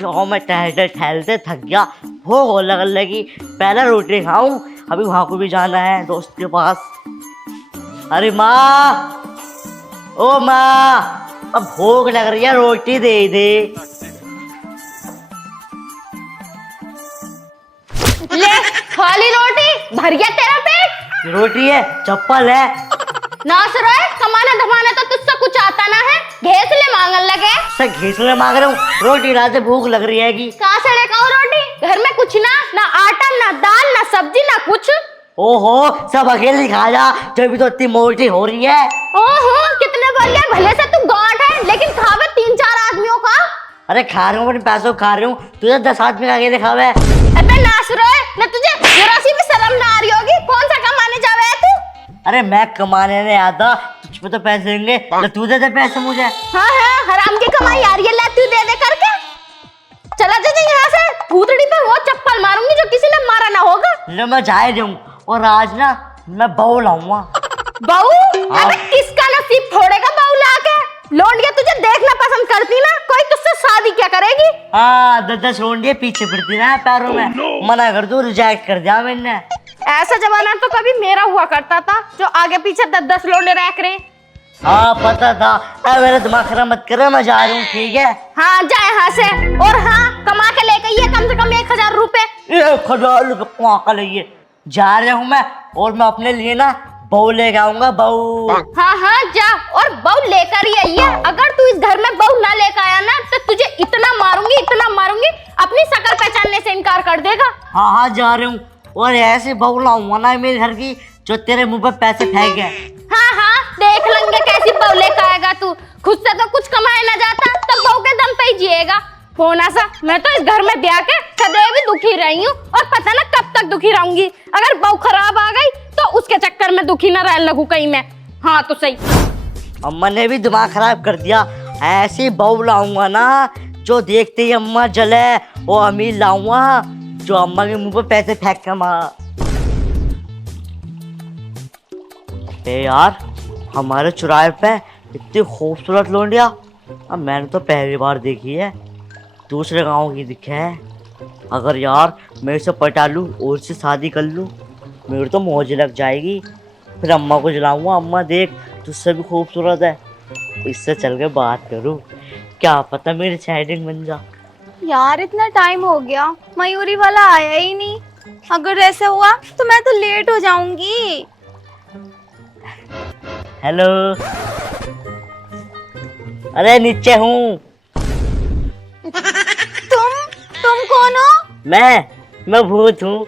गाँव में टहलते टहलते थक गया, भूख लगने लगी। पहले रोटी खाऊं, अभी वहां को भी जाना है दोस्त के पास। अरे माँ, ओ माँ, अब भूख लग रही है, रोटी दे दे। ले खाली रोटी, भर गया तेरा पेट? रोटी है, चप्पल है। नास रहे, कमाना धमाना तो तुझसे कुछ आता ना है, घेसले मांगन लगे। सर घीसले मांग रहा हूँ, रोटी ला दे, भूख लग रही है कि। कहाँ से लेकर आओ रोटी? घर में कुछ ना आटा, ना दाल, ना सब्जी, ना कुछ। ओहो, सब अकेले खा जा, जब भी तो इतनी मोटी हो रही है। ओहो, कितने बोल गया, भले से तू गांठ है, लेकिन खावे 3-4 आदमियों का। अरे खा रहा हूँ, अपने पैसों खा रही हूँ, तुझे 10 आदमी का अकेले खावे। अबे नास रहे, न तुझे जरा सी भी शर्म ना आ रही होगी? कौन सा कमाने जावे है तू? अरे मैं कमाने नहीं आता, तुझ पे तो पैसे देंगे, तो तू दे दे पैसे मुझे। हाँ, हराम की कमाई आ रही है, ले तू दे दे करके। चला जा यहाँ से, भूतड़ी पे वो चप्पल मारूंगी जो किसी ने मारा ना होगा। ले मैं जाए दूँ, और आज ना मैं बहू लाऊंगा। बहू? अबे किसका नसीब फोड़ेगा बहू लाके? लौंडिया तुझे देखना पसंद करती ना, कोई तुझसे शादी क्या करेगी? हाँ, 10-10 लौंडिया पीछे पड़ती ना पैरों में। मना कर दो, रिजेक्ट कर दिया मैंने। ऐसा जमाना तो कभी मेरा हुआ करता था, जो आगे पीछे 10-10 लौंडे रख रहे। हाँ पता था। अब मेरा दिमाग खराब मत कर, मैं जा रहा हूँ, ठीक है? हाँ जा यहाँ से, और हाँ कमा के लेके ये कम से कम 1000 रुपए। 1000 रुपये कमा कर लिए जा रहा हूँ मैं, और मैं अपने लिए ना बहू लेके आऊंगा, बहू। हाँ जा, और बहू लेकर ही आई है। अगर तू इस घर में बहू ना लेकर आया ना, तो तुझे इतना मारूंगी, अपनी शक्ल पहचानने से इनकार कर देगा। हाँ जा रहा हूँ, और ऐसे बहू लाऊंगा ना मेरे घर की, जो तेरे मुंह पे पैसे फेंक गए। हाँ देख लेंगे कैसी बहू लेकर आएगा तू। खुद से तो कुछ कमाए ना जाता, तो बहू के दम पे ही जिएगा। होना सा, मैं तो इस घर में ब्याह के सदैव ही दुखी रही हूँ, और पता ना कब तक दुखी रहूंगी। अगर बहू खराब आ गई तो उसके चक्कर में दुखी ना रहने लगूं कहीं मैं। हाँ तो सही। अम्मा ने भी दिमाग खराब कर दिया। ऐसी बहू लाऊंगा ना, जो देखते ही अम्मा जले, वो अमीर लाऊंगा, जो अम्मा के मुंह पे पैसे फेंक के मार। यार, हमारे चौराहे पे इतनी खूबसूरत लौंडिया अब मैंने तो पहली बार देखी है, दूसरे गांव की दिखे है। अगर यार मैं इसे पटा लूँ और इससे शादी कर लूँ, मेरी तो मौज लग जाएगी। फिर अम्मा को जलाऊंगा, अम्मा देख तुझसे भी खूबसूरत है, इससे चल के बात करूँ, क्या पता मेरी सेटिंग बन जा। यार इतना टाइम हो गया, मयूरी वाला आया ही नहीं। अगर ऐसा हुआ तो मैं तो लेट हो जाऊंगी। हेलो, अरे नीचे हूँ। तुम कौन हो? मैं भूत हूँ,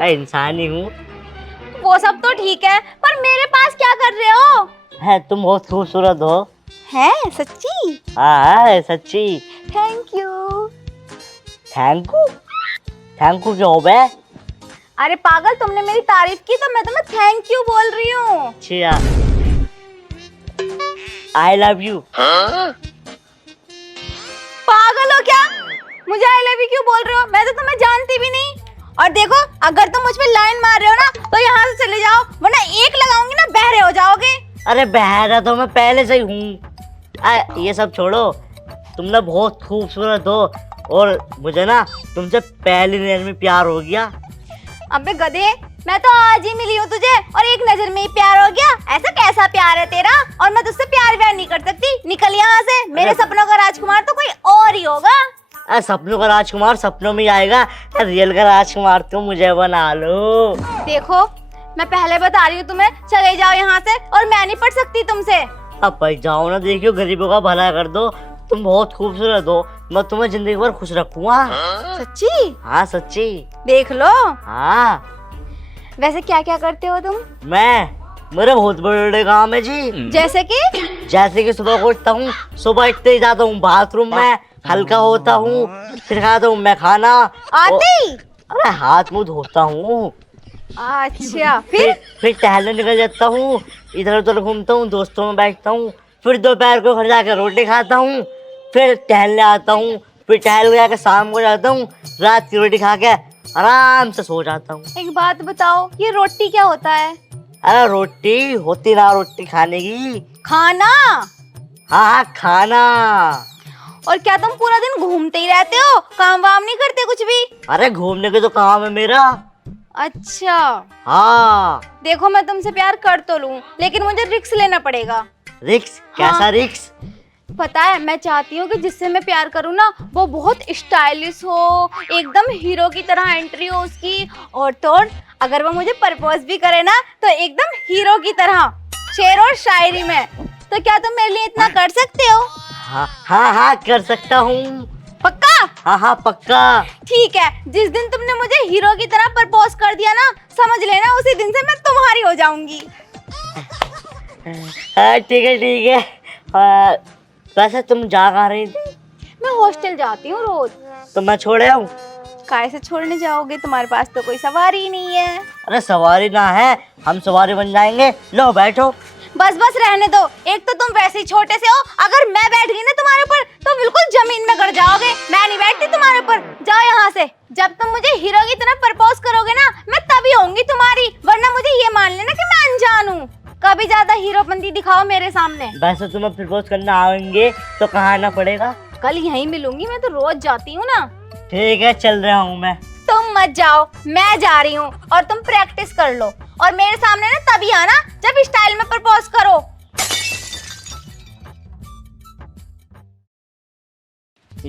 इंसान ही हूँ। वो सब तो ठीक है, पर मेरे पास क्या कर रहे हो? है, तुम बहुत खूबसूरत हो। है सच्ची? हाँ सच्ची। Thank you. थैंक यू क्यों बे? अरे पागल, तुमने मेरी तारीफ की तो मैं तुम्हें थैंक यू बोल रही हूँ। अच्छा, आई लव यू। पागल हो क्या? मुझे आई लव यू क्यों बोल रहे हो? मैं तो तुम्हें जानती भी नहीं। और देखो, अगर तुम मुझ पे लाइन मार रहे हो ना, तो यहाँ से चले जाओ, वरना एक लगाऊंगी ना, बहरे हो जाओगे। अरे बहरा तो मैं पहले से ही हूँ। ये सब छोड़ो, तुम ना बहुत खूबसूरत हो, और मुझे ना तुमसे पहली नजर में प्यार हो गया। अबे गधे, मैं तो आज ही मिली हूँ तुझे, और एक नजर में ही प्यार हो गया? ऐसा कैसा प्यार है तेरा? और मैं तुझसे प्यार व्यार नहीं कर सकती, निकल यहाँ से। मेरे सपनों का राजकुमार तो कोई और ही होगा। सपनों का राजकुमार सपनों में ही आएगा, रियल का राजकुमार तो मुझे बना लो। देखो, मैं पहले बता रही हूँ तुम्हें, चले जाओ यहाँ से, और मैं नहीं पढ़ सकती तुमसे। अब भाई जाओ ना, देखियो गरीबों का भला कर दो, तुम बहुत खूबसूरत हो, मैं तुम्हें जिंदगी भर खुश रखूंगा। सच्ची? हाँ सच्ची। देख लो। हाँ। वैसे क्या क्या करते हो तुम? मेरे बहुत बड़े काम है जी। जैसे कि सुबह उठता हूँ, सुबह उठते ही जाता हूँ बाथरूम में, हल्का होता हूँ, फिर खाता हूँ मैं खाना। अरे हाथ मुंह धोता हूँ। अच्छा, फिर टहलने निकल जाता हूँ, इधर उधर घूमता हूँ, दोस्तों में बैठता हूँ, फिर दोपहर को घर जाकर रोटी खाता हूँ, फिर टहलने आता हूँ, फिर टहल जाकर शाम को जाता हूँ, रात की रोटी खा के आराम से सो जाता हूँ। एक बात बताओ, ये रोटी क्या होता है? अरे रोटी होती ना, रोटी खाने की। खाना? हाँ खाना। और क्या तुम पूरा दिन घूमते ही रहते हो, काम वाम नहीं करते कुछ भी? अरे घूमने के तो काम है मेरा। अच्छा, हाँ। देखो मैं तुमसे प्यार कर तो लूं, लेकिन मुझे रिस्क लेना पड़ेगा। रिक्स? कैसा हाँ। रिक्स? पता है, मैं चाहती हूँ कि जिससे मैं प्यार करूँ ना वो बहुत स्टाइलिश हो, एकदम हीरो की तरह एंट्री हो उसकी, और तो और अगर वो मुझे प्रपोज भी करे ना तो एकदम हीरो की तरह, शेर और शायरी में। तो क्या तुम मेरे लिए इतना कर सकते हो? हाँ हाँ हाँ, कर सकता हूँ। पक्का? हाँ हाँ पक्का। ठीक है, जिस दिन तुमने मुझे हीरो की तरह प्रपोज कर दिया ना, समझ लेना उसी दिन से मैं तुम्हारी हो जाऊंगी। हाँ ठीक है ठीक है। वैसे तुम जा कहाँ रही थी? मैं हॉस्टल जाती हूँ रोज। तो मैं छोड़े आऊँ? काहे से छोड़ने जाओगे, तुम्हारे पास तो कोई सवारी ही नहीं है। अरे सवारी ना है, हम सवारी बन जाएंगे। लो बैठो। बस बस रहने दो, एक तो तुम वैसे ही छोटे से हो, अगर मैं बैठ गई ना तुम्हारे ऊपर तो बिल्कुल जमीन में गड़ जाओगे। मैं नहीं बैठती तुम्हारे ऊपर, जाओ यहाँ से। जब तुम मुझे हीरो की तरह प्रपोज करोगे ना, मैं तभी होंगी तुम्हारी, वरना मुझे ये मान लेना कि मैं अनजान हूँ। कभी ज्यादा हीरोपंती दिखाओ मेरे सामने। वैसे तुम्हें प्रपोज करना आएंगे तो कहाँ आना पड़ेगा? कल यहीं मिलूंगी, मैं तो रोज जाती हूँ ना। ठीक है, चल रहा हूँ मैं। तुम मत जाओ, मैं जा रही हूँ, और तुम प्रैक्टिस कर लो, और मेरे सामने ना तभी आना जब स्टाइल में प्रपोज करो।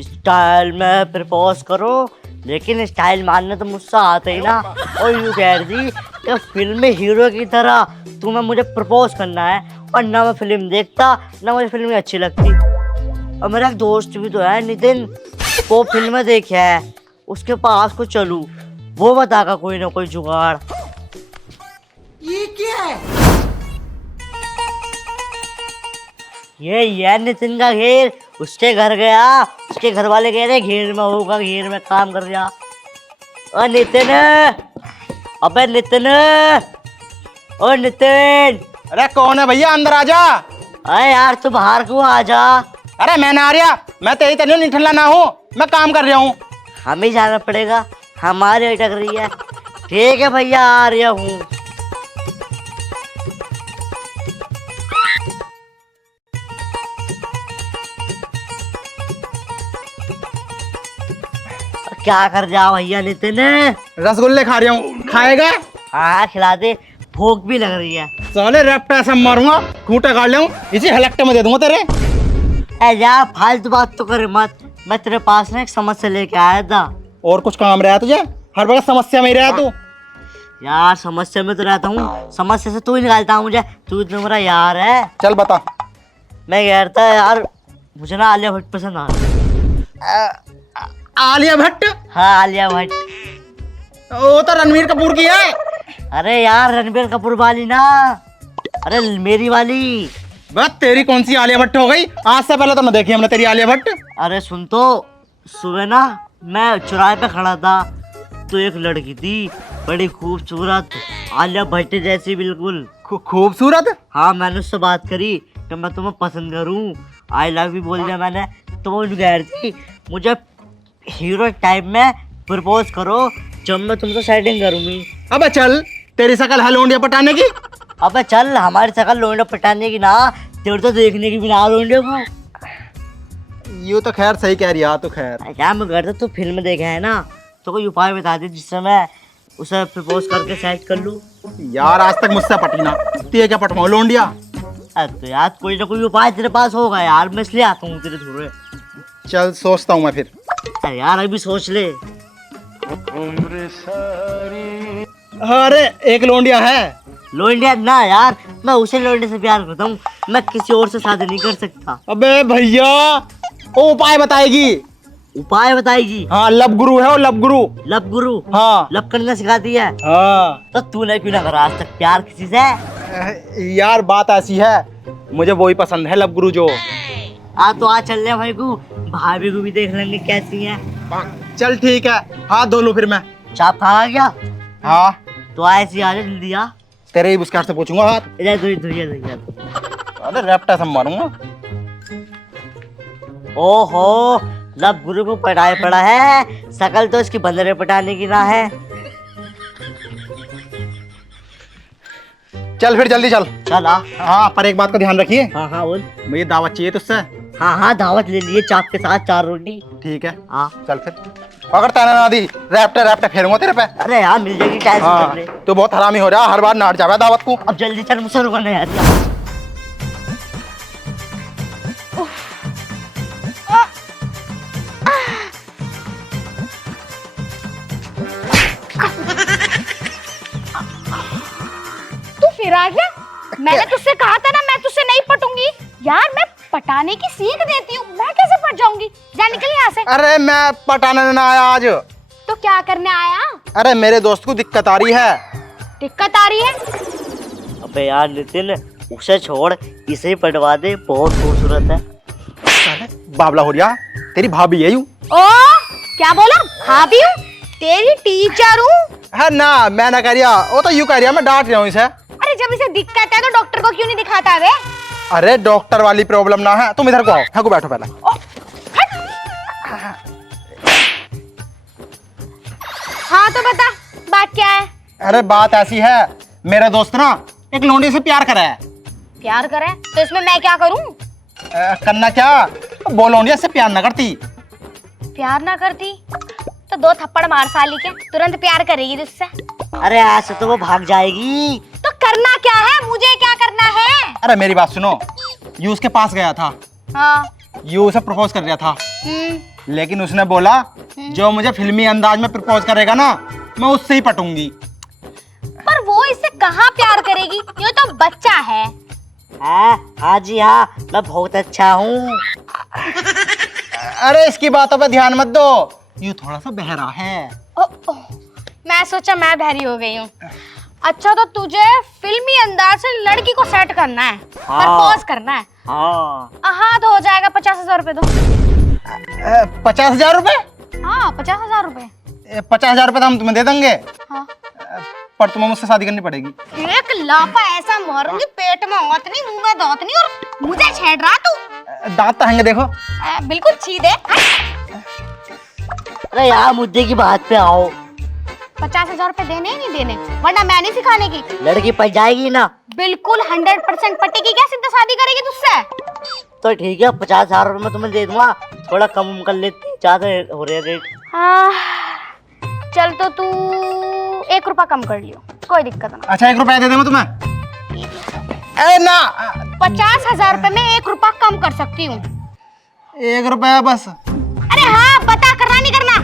स्टाइल में प्रपोज करो, लेकिन स्टाइल मानना तो मुझसे आता ही ना। और यूँ कह रही थी कि फिल्म में हीरो की तरह तुम्हें मुझे प्रपोज करना है, और ना मैं फिल्म देखता ना मुझे फिल्म अच्छी लगती। और मेरा एक दोस्त भी तो है नितिन, वो फिल्में देखे है, उसके पास को चलूं, वो बतागा कोई ना कोई जुगाड़। ये क्या है? ये नितिन का घेर, उसके घर गया, उसके घर वाले कह रहे घेर में होगा, घेर में काम कर रहा। ओ नितिन, अबे नितिन, ओ नितिन। अरे कौन है भैया, अंदर आ जा। अरे यार तू बाहर क्यों, आ जा। अरे मैं ना आ रहा, मैं तेरी तरह निठल्ला ना हूँ, मैं काम कर रहा हूँ। हमें जाना पड़ेगा, हमारी अटक रही है। ठीक है भैया, आ रहा हूँ। क्या कर जाओ भैया नितिन? रसगुल्ले खा रहा हूँ, खाएगा? हाँ खिला दे, भूख भी लग रही है। साले रैप्टा ऐसा मारूंगा, खूंटा काट ले, इसी हलकटे में दे दूंगा तेरे। ए यार फालतू बात तो करे मत, मैं तेरे पास ना एक समस्या लेके आया था। और कुछ काम रहा तुझे? हर वक्त समस्या में ही रहा तू। यार समस्या में तो रहता हूँ, समस्या से तू ही निकालता हूँ मुझे, तू तो मेरा यार है। चल बता। मैं कह रहा था यार, मुझे ना आलिया भट्ट पसंद आ। आलिया भट्ट? हाँ आलिया भट्ट। वो तो रणवीर कपूर की है। अरे यार रणबीर कपूर वाली ना, अरे मेरी वाली। बस तेरी कौन सी आलिया भट्ट हो गई? आज से पहले तो न देखी हमने तेरी आलिया भट्ट। अरे सुन तो, सुबह ना मैं चौराहे पे खड़ा था, तो एक लड़की थी बड़ी खूबसूरत, आलिया भट्ट जैसी बिल्कुल। खूबसूरत? हाँ मैंने उससे बात करी कि मैं तुम्हें पसंद करूँ, आई लव यू बोल दिया मैंने। तो वो कह रही थी मुझे हीरो टाइप में प्रपोज करो, जब मैं तुमसे सेटिंग करूँगी। अबे चल, तेरी शकल है लोंडिया पटाने की। अबे चल, हमारी शकल लोंडे पटाने की ना, तेरे तो देखने की भी ना लोंडे को। यूँ तो खैर सही कह रही है, तो खैर क्या मैं करता, तू फिल्म देखा है ना, तो कोई उपाय बता दे जिससे मैं उसे प्रपोज करके सेट कर लूँ। यार आज तक मुझसे पटी ना, तुझे क्या पटवाऊं लोंडिया? तो यार कोई ना कोई उपाय तेरे पास होगा यार, मैं इसलिए आता हूँ तेरे थोड़े। चल सोचता हूँ मैं फिर। अरे यार अभी सोच ले। अरे एक लोंडिया है। लोंडिया ना यार, मैं उसे लोंडे से प्यार करता हूँ, मैं किसी और से शादी नहीं कर सकता। अबे भैया, वो उपाय बताएगी। उपाय बताएगी? हाँ लब गुरु है वो, लब गुरु। लब गुरु? हाँ लब करना सिखाती है। हाँ। तो तूने क्यों ना करा आज तक प्यार किसी से? यार बात ऐसी है, मुझे वही पसंद है, लब गुरु जो। तो आज चल रहे भाई को, भाभी को भी देख लेंगे कैसी है। चल ठीक है, हाथ धो लूं फिर मैं। चाप खा गया? हाँ तो ऐसी आ जा जल्दी आ। तेरे ही बुस्कार से पूछूंगा हाथ। इधर धुइए। अरे रैप्टा से मारूंगा। ओहो, लब गुरु को पटाए पड़ा है, शकल तो इसकी बंदरे पटाने की ना है। चल फिर जल्दी चल। चल आ। हाँ पर एक बात का ध्यान रखिए। हाँ बोल। मुझे दावत चाहिए तुझसे। हाँ हाँ, दावत ले लिए, चाप के साथ 4 रोटी। ठीक है, हाँ। चल फिर अगर ताना ना दी रैप्टे रैप्टे फेरूंगा तेरे पे। अरे यार मिल जाएगी, टेंशन हाँ, कर ले। तू बहुत हरामी हो रहा, हर बार नाट जावे दावत को। अब जल्दी चल, मुझसे रुकना यार। तू फिर आ गया। मैंने तुझसे कहा था ना मैं तुझसे नहीं पटूंगी। यार मैं पटाने की सीख देती हूँ, मैं कैसे पट जाऊंगी? जा निकल यहाँ से। अरे मैं पटाने ना आया आज। तो क्या करने आया? अरे मेरे दोस्त को दिक्कत आ रही है। दिक्कत आ रही है? अबे यार नितिन, उसे छोड़, इसे ही पटवा दे, बहुत खूबसूरत है। बाबला हो रहा, तेरी भाभी है यूं। ओ क्या बोला? भाभी हूँ? तेरी टीचर हूँ? है ना, मैं ना कह रिया, वो तो यूं कह रिया, मैं डांट रहा हूँ इसे। अरे जब इसे दिक्कत है तो डॉक्टर को क्यों नहीं दिखाता वे? अरे डॉक्टर वाली प्रॉब्लम ना है, तुम इधर को आओ, यहाँ को बैठो पहले। हाँ तो बता, बात क्या है? अरे बात ऐसी है, मेरा दोस्त ना एक लौंडी से प्यार करा है। प्यार करे तो इसमें मैं क्या करूं? करना क्या, वो लौंडिया से प्यार ना करती। प्यार ना करती तो 2 थप्पड़ मार साली के, तुरंत प्यार करेगी तुझसे। अरे ऐसे तो वो भाग जाएगी। तो करना क्या है? मुझे क्या करना है? अरे मेरी बात सुनो, यू उसके पास गया था, हाँ। यू उसे प्रपोज कर रहा था, हम्म। लेकिन उसने बोला जो मुझे फिल्मी अंदाज में प्रपोज करेगा ना, मैं उससे ही पटूंगी। पर वो इससे कहाँ प्यार करेगी? ये तो बच्चा है। हाँ जी हाँ, मैं बहुत अच्छा हूँ। अरे इसकी बातों पे ध्यान मत दो, यू थोड़ा सा बहरा है। मैं सोचा मैं बहरी हो गई हूँ। अच्छा तो तुझे फिल्मी अंदाज से लड़की को सेट करना है, प्रपोज करना है। हाँ हाँ तो हो जाएगा। 50,000 रुपए दो। 50,000 रुपए? हाँ 50,000 रुपए। 50,000 रुपए तो हम तुम्हें दे देंगे, हाँ। पर तुम्हें मुझसे शादी करनी पड़ेगी। एक लापा ऐसा मारूंगी, पेट में औंत नहीं, मुंह में दांत नहीं, और मुझे छेड़ रहा तू। दांत तो हैंगे देखो। बिल्कुल सीधे। अरे यार मुद्दे की बात पे आओ। 50,000 रुपए देने ही नहीं देने, वरना मैं नहीं सिखाने की। लड़की पट जाएगी ना? बिल्कुल 100% पटेगी। क्या सीधा शादी करेगी तुझसे? तो ठीक है, 50,000 रुपए मैं तुम्हें दे दूंगा, थोड़ा कम कर लेती, ज्यादा हो रहे रेट। हाँ चल तो तू 1 रुपया कम कर लियो, कोई दिक्कत ना। अच्छा 1 रुपया दे दूंगा तुम्हें। अरे ना, 50,000 रुपए में 1 रुपया कम कर सकती हूँ। 1 रुपया बस। अरे हाँ बता, करना नहीं करना?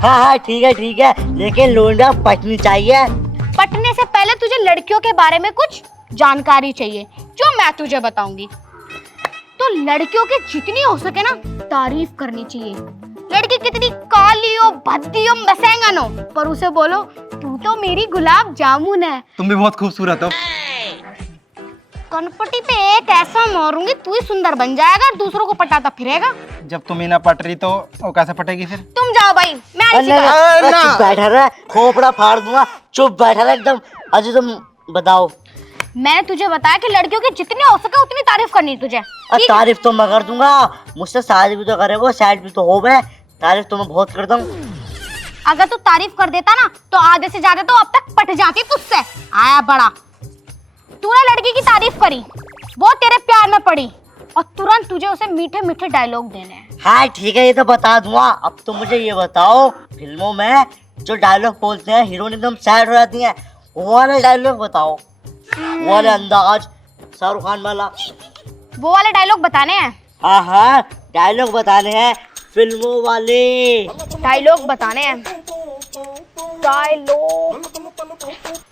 हाँ हाँ ठीक है, लेकिन लोंडा पटनी चाहिए। पटने से पहले तुझे लड़कियों के बारे में कुछ जानकारी चाहिए, जो मैं तुझे बताऊंगी। तो लड़कियों की जितनी हो सके ना तारीफ करनी चाहिए। लड़की कितनी काली हो, भद्दी हो, मसेंगन हो, पर उसे बोलो तू तो मेरी गुलाब जामुन है। तुम भी बहुत खूबसूरत हो। कनपटी पे एक ऐसा मारूंगी तू ही सुंदर बन जाएगा और दूसरों को पटाता फिरेगा। जब तुम ही ना पट रही तो वो कैसे पटेगी फिर? तुम जाओ भाई, मैं नहीं अरे सिखा। ना, चुप बैठा रहा, खोपड़ा फाड़ दूंगा, चुप बैठा रहा एकदम। अजी तुम बताओ। मैंने तुझे बताया कि लड़कियों की जितनी हो सके उतनी तारीफ करनी है तुझे। तारीफ तो मैं कर दूंगा, मुझसे शादी भी तो करेगा, साइड भी तो हो गए, तारीफ तो मैं बहुत करता हूँ। अगर तू तारीफ कर देता ना तो आधे से ज्यादा तो अब तक पट जाती तुझसे। आया बड़ा, तूने लड़की की तारीफ करी, वो तेरे प्यार में पड़ी, और तुरंत तुझे उसे मीठे मीठे डायलॉग देने हैं। हाँ ठीक है, ये तो बता दूंगा। अब तो मुझे ये बताओ, फिल्मों में जो डायलॉग बोलते हैं हीरोइन एकदम सैड हो जाती है, वो वाले डायलॉग बताओ, वो वाले अंदाज, शाहरुख खान वाला। वो वाले डायलॉग बताने हैं? हाँ डायलॉग बताने हैं, फिल्मों वाले डायलॉग बताने हैं। डायलॉग।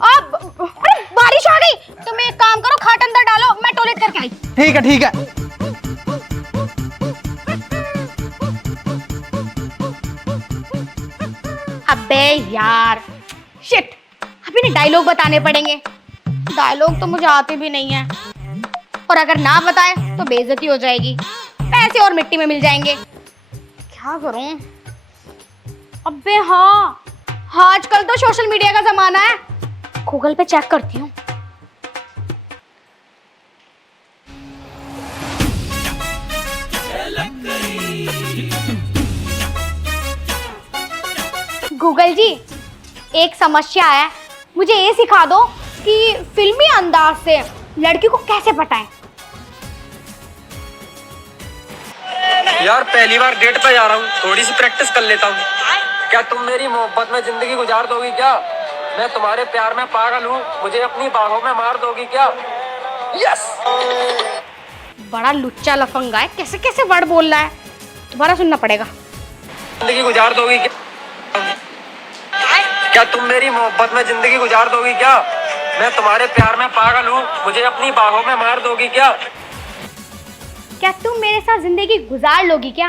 अब अरे बारिश आ गई, तुम एक काम करो, खाट अंदर डालो, मैं टॉयलेट करके आई। ठीक है ठीक है। अबे यार शिट, अभी नहीं डायलॉग बताने पड़ेंगे। डायलॉग तो मुझे आते भी नहीं है, और अगर ना बताए तो बेइज्जती हो जाएगी, पैसे और मिट्टी में मिल जाएंगे। क्या करूं? अबे हाँ, आजकल तो सोशल मीडिया का जमाना है, गूगल पे चेक करती हूँ। गूगल जी, एक समस्या है, मुझे ये सिखा दो कि फिल्मी अंदाज से लड़की को कैसे पटाएं। यार पहली बार डेट पे जा रहा हूँ, थोड़ी सी प्रैक्टिस कर लेता हूँ। क्या तुम मेरी मोहब्बत में जिंदगी गुजार दोगी क्या? मैं तुम्हारे प्यार में पागल हूँ, मुझे अपनी बाहों में मार दोगी क्या? यस। बड़ा लुच्चा लफंगा है, कैसे कैसे वर्ड बोल रहा है, दोबारा सुनना पड़ेगा। जिंदगी गुजार दोगी क्या? क्या तुम मेरी मोहब्बत में जिंदगी गुजार दोगी क्या? मैं तुम्हारे प्यार में पागल हूँ, मुझे अपनी बाहों में मार दोगी क्या? क्या तुम मेरे साथ जिंदगी गुजार लोगी क्या?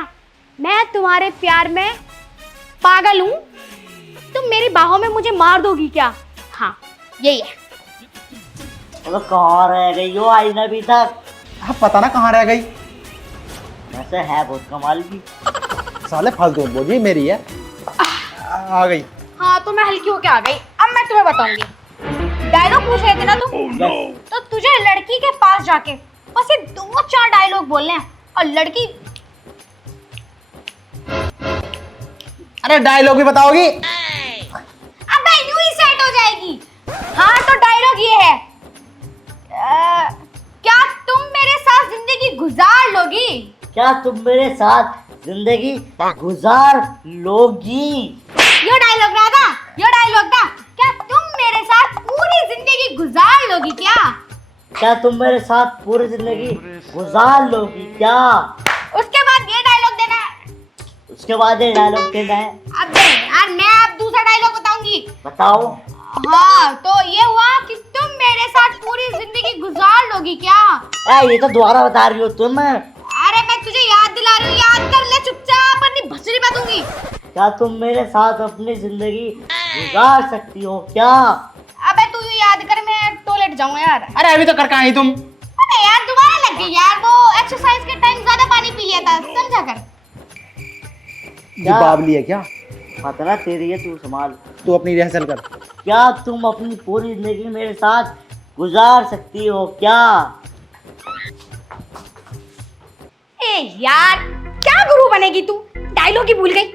मैं तुम्हारे प्यार में पागल हूँ, तुम मेरी बाहों में मुझे मार दोगी क्या? हाँ यही है। अबे कहाँ रह गई हो आई ना अभी तक? हाँ पता ना कहाँ रह गई। वैसे है बहुत कमाल की। साले फालतू बोल, ये मेरी है। आ गई। हाँ तो मैं हल्की होके आ गई। अब मैं तुम्हें बताऊंगी। डायलॉग पूछ रहे थे ना तुम? तो तुझे लड़की के पास जाके बस ये 2-4 डायलॉग बोलने हैं और लड़की अरे डायलॉग भी बताओगी? अबे यूं ही सेट हो जाएगी। हाँ तो डायलॉग ये है, क्या तुम मेरे साथ जिंदगी गुजार लोगी? क्या तुम मेरे साथ जिंदगी गुजार लोगी? ये डायलॉग ना था, ये डायलॉग था। क्या तुम मेरे साथ पूरी जिंदगी गुजार लोगी क्या? क्या तुम मेरे साथ पूरी जिंदगी गुजार लोगी क्या? उसके बाद ये डायलॉग देना है। उसके बाद ये डायलॉग देना है। अबे यार मैं अब दूसरा डायलॉग बताऊंगी। बताओ। हाँ तो ये हुआ कि तुम मेरे साथ पूरी जिंदगी गुजार लोगी क्या? ये तो दोबारा बता रही हो तुम। अरे मैं तुझे याद दिला रही हूँ, याद कर ले चुपचाप, अपनी भसड़ी बतूंगी। क्या तुम मेरे साथ अपनी जिंदगी गुजार सकती हो क्या? अबे तू ये याद कर, मैं टॉयलेट जाऊंगा यार। अरे अभी तो कर कहाँ आई तुम? अरे यार दोबारा लग गई यार, वो एक्सरसाइज के टाइम ज्यादा पानी पी लिया था, समझा कर। ये बावली है क्या? पता ना तेरी है, तू संभाल। तू अपनी रिहर्सल कर। क्या तुम अपनी पूरी जिंदगी मेरे साथ गुजार सकती हो क्या? ए यार क्या गुरु बनेगी तू, डायलॉग ही भूल गई।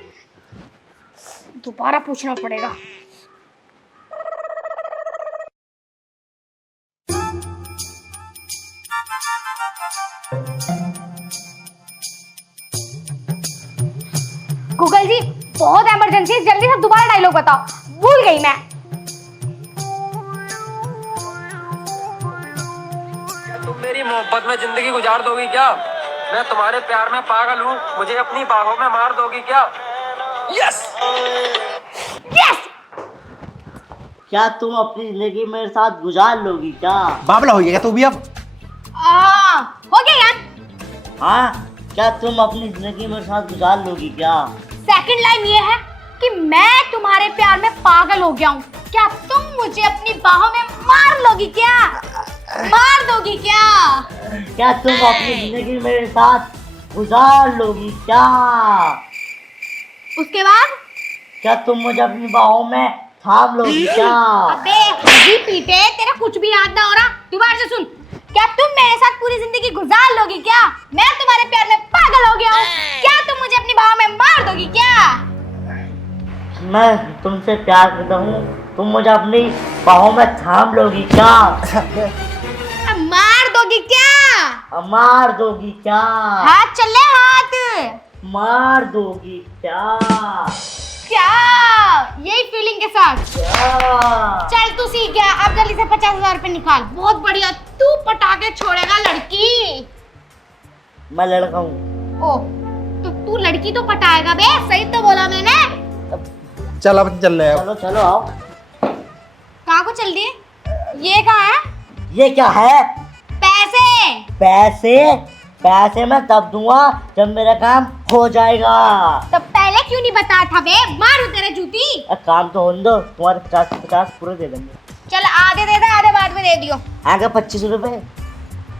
दोबारा पूछना पड़ेगा। गूगल जी बहुत इमरजेंसी है, जल्दी से दोबारा डायलॉग बताओ, भूल गई मैं। क्या तुम मेरी मोहब्बत में जिंदगी गुजार दोगी क्या? मैं तुम्हारे प्यार में पागल हूँ, मुझे अपनी बाहों में मार दोगी क्या? यस। यस। क्या तुम अपनी जिंदगी मेरे साथ गुजार लोगी क्या? बावला हो गया तू भी अब। हो गया यार। हाँ क्या तुम अपनी जिंदगी मेरे साथ गुजार लोगी क्या? सेकंड लाइन ये है कि मैं तुम्हारे प्यार में पागल हो गया हूँ, क्या तुम मुझे अपनी बाहों में मार लोगी क्या? मार दोगी क्या? क्या तुम अपनी जिंदगी मेरे साथ गुजार लोगी क्या? उसके बाद क्या तुम मुझे अपनी बाहों में थाम लोगी क्या? अबे हड्डी पीटे, तेरा कुछ भी याद ना हो रहा, दोबारा से सुन। क्या तुम मेरे साथ पूरी जिंदगी गुजार लोगी क्या? मैं तुम्हारे प्यार में पागल हो गया हूँ, क्या तुम मुझे अपनी बाहों में मार दोगी क्या? मैं तुमसे प्यार करता हूँ, तुम मुझे अपनी बाहों में थाम लोगी क्या? मार दोगी क्या? मार दोगी क्या? हाथ चले हाथ। मार दोगी क्या? क्या यही फीलिंग के साथ? क्या? चल तू सीख गया, अब जल्दी से 50,000 रुपए निकाल। बहुत बढ़िया, तू पटाखे छोड़ेगा लड़की। मैं लड़का हूँ। ओ तो तू लड़की तो पटाएगा बे, सही तो बोला मैंने। चल अब चल रहे हैं। चलो चलो आओ। कहाँ को चल दिए? ये कहाँ है? ये क्या है? पैसे। पैसे? पैसे मैं तब दूंगा जब मेरा काम हो जाएगा। तो पहले क्यों नहीं बताया था बे? मारू तेरे जूती। काम तो होने दो, तुम्हारे 50 पूरे दे देंगे। चल आधे दे दे, आधे बाद में दे दियो। आगे 25 रुपए।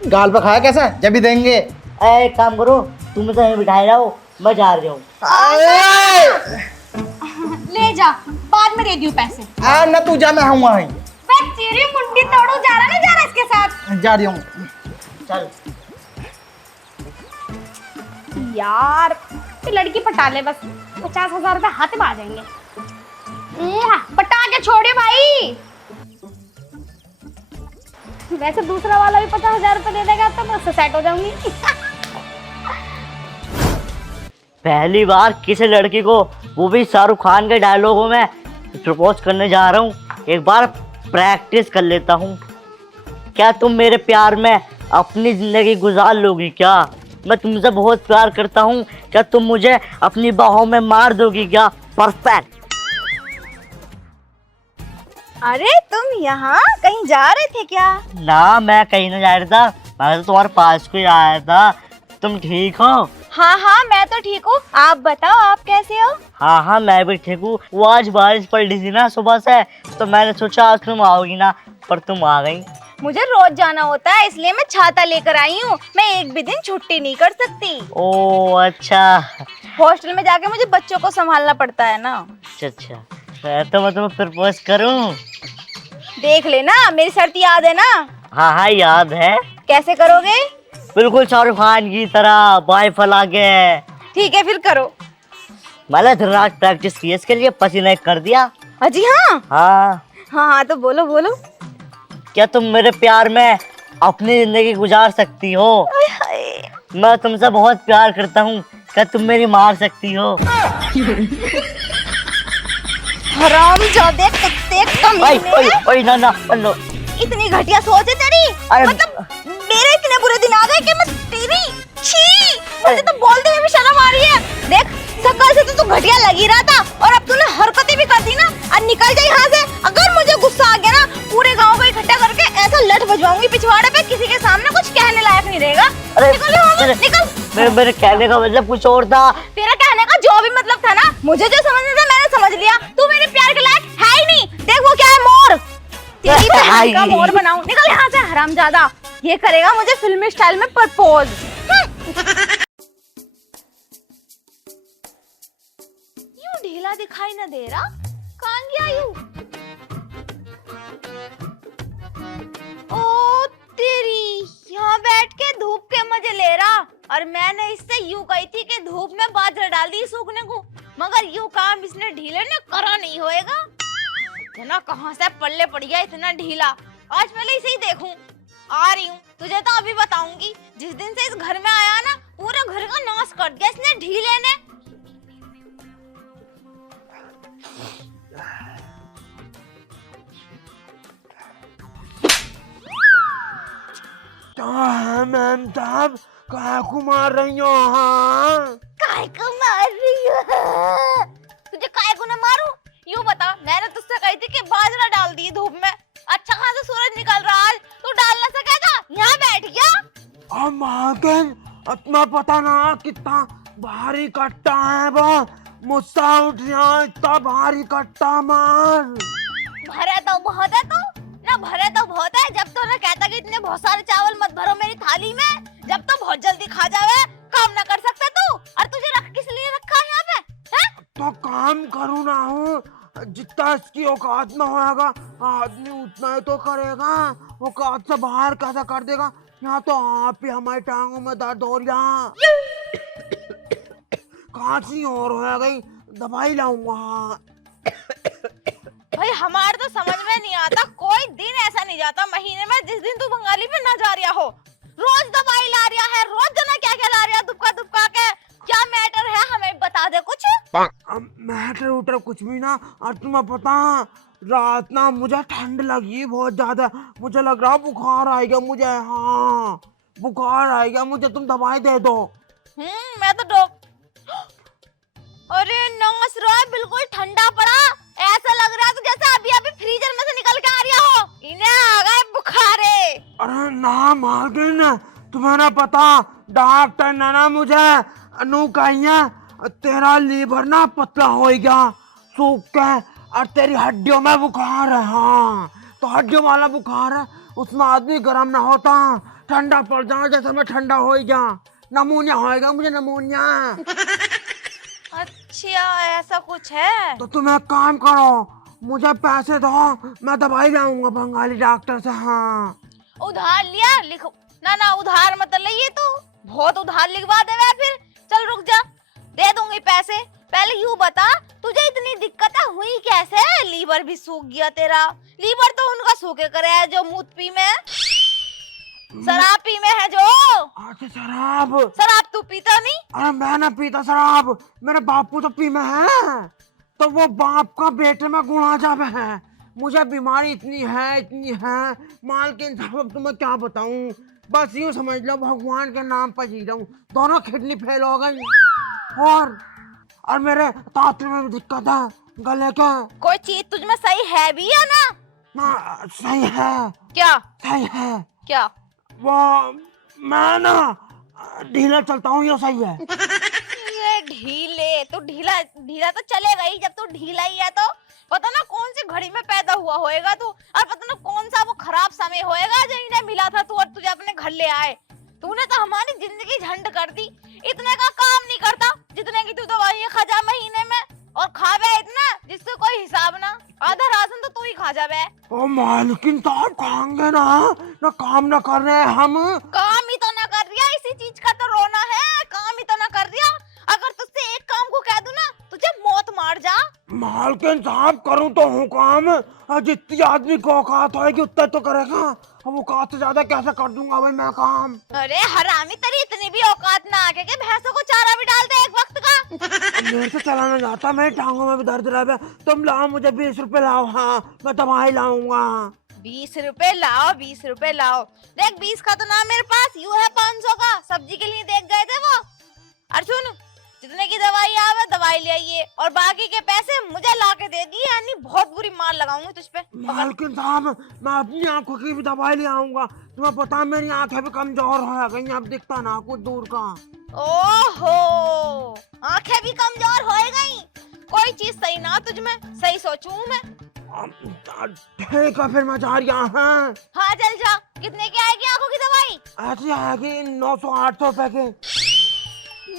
गाल पे खाया कैसा? जब भी देंगे। एक काम करो, तुम तो यहीं बिठाए रहो, मैं जा रही हूँ। ले जा, बाद में दे दियो पैसे। ना तू जा, मैं हूँ वहीं। मैं तेरी मुंडी तोड़ू, जा रहा नहीं जा रहा इसके साथ? जा रही हूँ। चल यार ये लड़की पटा ले, बस 50,000 रुपए हाथ में आ जाएंगे। पटा के छोड़े भाई। वैसे दूसरा वाला भी 50,000 रुपए दे देगा तो मैं उससे सेट हो जाऊंगी। पहली बार किसी लड़की को, वो भी शाहरुख खान के डायलॉगों में, प्रपोज करने जा रहा हूँ। एक बार प्रैक्टिस कर लेता हूँ। क्या तुम मेरे प्यार में अपनी जिंदगी गुजार लोगी क्या? मैं तुमसे बहुत प्यार करता हूँ, क्या तुम मुझे अपनी बाहों में मार दोगी क्या? परफेक्ट। अरे तुम यहाँ कहीं जा रहे थे क्या? ना, मैं कहीं नहीं जा रहा था, मैं तो तुम्हारे पास को ही आया था। तुम ठीक हो? हाँ हाँ मैं तो ठीक हूँ, आप बताओ आप कैसे हो? हाँ हाँ मैं भी ठीक हूँ। वो आज बारिश पड़ रही थी ना सुबह से, तो मैंने सोचा आज तुम आओगी ना, पर तुम आ गई। मुझे रोज जाना होता है इसलिए मैं छाता लेकर आई हूँ, मैं एक भी दिन छुट्टी नहीं कर सकती। ओ अच्छा। हॉस्टल में जाके मुझे बच्चों को संभालना पड़ता है ना। अच्छा, तो मैं तुम्हें प्रपोज करूँ? देख लेना, मेरी शर्त याद है ना? हाँ हाँ याद है। कैसे करोगे? बिल्कुल शाहरुख खान की तरह, बाई फैला के। ठीक है फिर करो। मैंने दिन रात प्रैक्टिस की, इसके लिए पसीना एक कर दिया। अजी हाँ हाँ। हाँ तो बोलो बोलो। क्या तुम मेरे प्यार में अपनी जिंदगी गुजार सकती हो? मैं तुमसे बहुत प्यार करता हूँ, क्या तुम मेरी मार सकती हो? हरामजादे कुत्ते कमीने। ओए ना ना नो। इतनी घटिया सोच है तेरी। अरे मतलब मेरे इतने बुरे दिन आ गए कि मैं तेरी छी, मुझे तो बोलते हुए भी शर्म आ रही है। देख सकल से तो तू घटिया लग ही रहा था, और अब तूने हरकतें भी कर दी ना। अब निकल जा यहाँ से। अगर मुझे गुस्सा आ गया ना, पूरे गांव को इकट्ठा करके ऐसा लठ बजवाऊंगी पिछवाड़े पे, किसी के सामने कुछ कहने लायक नहीं रहेगा। अरे निकल यहाँ से, निकल। मेरे कहने का मतलब कुछ और था। तेरा कहने का जो भी मतलब था ना, मुझे जो समझना था मैंने समझ लिया। तू मेरे प्यार के लायक है ही नहीं। देख वो क्या है, मोर। तेरी बहन का मोर बनाऊं। निकल यहाँ से हरामजादा। ये करेगा मुझे फिल्मी स्टाइल में प्रपोज। यूं ढीला दिखाई ना दे रहा, कहाँ गया यूं? ओ तेरी, यहाँ बैठ के धूप के मजे ले रहा, और मैंने इससे यूं कही थी कि धूप में बाजरा डाल दी सूखने को, मगर यूं काम इसने ढीले ने करा नहीं होएगा। ना कहाँ से पल्ले पड़ गया इतना ढीला। आज पहले इसे ही देखूं। आ रही हूँ, तुझे तो अभी बताऊंगी। जिस दिन से इस घर में आया ना, पूरे घर का नाश कर दिया इसने ढीले ने। मैम साहब कहाँ को मार रही हो? हाँ काय को मार रही हो? तुझे काय को ना मारूं? यूं बता, मैंने तुझसे कही थी कि बाजरा डाल दी धूप में। अच्छा खासा सूरज निकल रहा आज, तू डाल ना सकेगा? यहाँ बैठ गया। अब मागन इतना पता ना कितना भारी कट्टा है वो, मुझसे उठ गया इतना भारी कट्टा मार। भरे तो बहुत है तू ना, भरे तो बहुत है। जब तो ना कहता कि इतने बहुत सारे चावल मत भरो मेरी थाली में, जब तो बहुत जल्दी खा जावे, काम ना कर सकता तू। और तुझे रख किस लिए रखा है यहाँ पे? है? तो काम करूँ ना हूँ, जितना इसकी औकात में होगा आदमी उतना ही तो करेगा। औकात से बाहर कैसा कर देगा? यहाँ तो आप ही हमारी टांगों में दर्द हो रहा, कांची और हो गई, दवाई लाऊंगा। भाई हमारे तो समझ में नहीं आता, कोई दिन ऐसा नहीं जाता महीने में जिस दिन तू बंगाली पे ना जा रहा हो। रोज दवाई ला रहा है, रोज जना क्या क्या ला रहा है, दुबका के। क्या मैटर है हमें बता दे कुछ। मैटर उटर कुछ भी ना। और तुम्हें पता, रात ना मुझे ठंड लगी बहुत ज्यादा, मुझे लग रहा बुखार आएगा मुझे। हाँ बुखार आएगा मुझे, तुम दवाई दे दो। मैं तो अरे नास रहा है, बिल्कुल ठंडा पड़ा। ऐसा लग रहा है तो जैसे अभी अभी फ्रीजर में से निकल के आ रहा हो। इन्हें आ गए बुखारे। अरे ना मागिन, तुम्हें ना पता, डॉक्टर ने ना मुझे अनु कहिया तेरा लीवर ना पतला हो गया सूख के, और तेरी हड्डियों में बुखार है। हाँ तो हड्डियों वाला बुखार है, उसमें आदमी गर्म ना होता, ठंडा पड़ जाए जैसे मैं ठंडा हो गया, नमूनिया होएगा मुझे, नमूनिया। अच्छा ऐसा कुछ है? तो तुम एक काम करो, मुझे पैसे दो, मैं दवाई लाऊंगा बंगाली डॉक्टर से। हाँ उधार लिया? लिखो ना उधार मत लिए तू, बहुत उधार लिखवा देवे फिर। चल रुक जा, दे दूंगी पैसे। पहले यूं बता, तुझे इतनी दिक्कतें हुई कैसे? लीवर भी सूख गया तेरा। लीवर तो उनका सूखे करे है जो मूत पी में। शराब पी में है जो। अच्छा शराब। शराब तू पीता नहीं? अरे मैं ना पीता शराब, मेरे बापू तो पी में है। तो वो बाप का बेटे में गुण आ जावे है। मुझे बीमारी इतनी है मालकिन साहब, अब तुम्हें क्या बताऊं। बस यूं समझ लो भगवान के नाम पर जी रहा हूँ। दोनों किडनी फेल हो गई और मेरे ताते में भी दिक्कत है, गले का। कोई चीज तुझ में सही है भी या ना? ना सही है। क्या सही है क्या? वो मैं ना ढीला चलता हूँ, ये सही है। ये ढीले तो ढीला ढीला तो चलेगा ही जब तू ढीला ही है। तो पता ना कौन सी घड़ी में पैदा हुआ होएगा तू, और पता ना कौन सा वो खराब समय होएगा जो इन्हें मिला था तू और तुझे अपने घर ले आए। तूने तो हमारी जिंदगी झंड कर दी। इतने का काम नहीं करता जितने की तू दवाइयां खा जा महीने में, और खावे इतना जिससे कोई हिसाब ना। आधा राशन तो तू ही खा जावे। ओ मालकिन साहब खाएंगे ना काम ना कर रहे हैं हम। काम ही तो ना कर दिया, इसी चीज का तो रोना है। काम ही तो ना कर दिया। अगर तुझसे एक काम को कह दूं ना, तुझे मौत मार जा। मालकिन साहब करूं तो हूँ काम, और जितनी आदमी को औकात होगी उतना तो करेगा। अब औकात से ज्यादा कैसे कर दूंगा भाई मैं काम। अरे हरामी, तेरी इतनी भी औकात ना आके के भैंसों को चारा भी डाल दे एक वक्त का। मेरे से चला ना जाता, मेरी टांगों में भी दर्द रहा है। तुम लाओ मुझे 20 रुपए लाओ, हाँ मैं दवाई लाऊंगा। 20 रुपए लाओ, 20 रुपए लाओ। देख 20 का तो ना मेरे पास, यू है 500 का। सब्जी के लिए देख गए थे वो। और सुन, जितने की दवाई आवे दवाई ले आइए, और बाकी के पैसे मुझे ला के दे दिए, यानी बहुत बुरी मार लगाऊंगी तुझ पे। मालकिन साहब मैं अपनी आंखों की भी दवाई ले आऊंगा। तुम्हें पता है मेरी आंखें भी कमजोर हो गई, अब दिखता ना कुछ दूर का। ओहो, आंखें भी कमजोर हो गई। कोई चीज सही ना तुझ में, सही सोचूं मैं। ठीक है फिर मैं जा रहा हूँ। हाँ चल जा। कितने की आएगी आंखों की दवाई? ऐसी आएगी 900-800 रुपए की।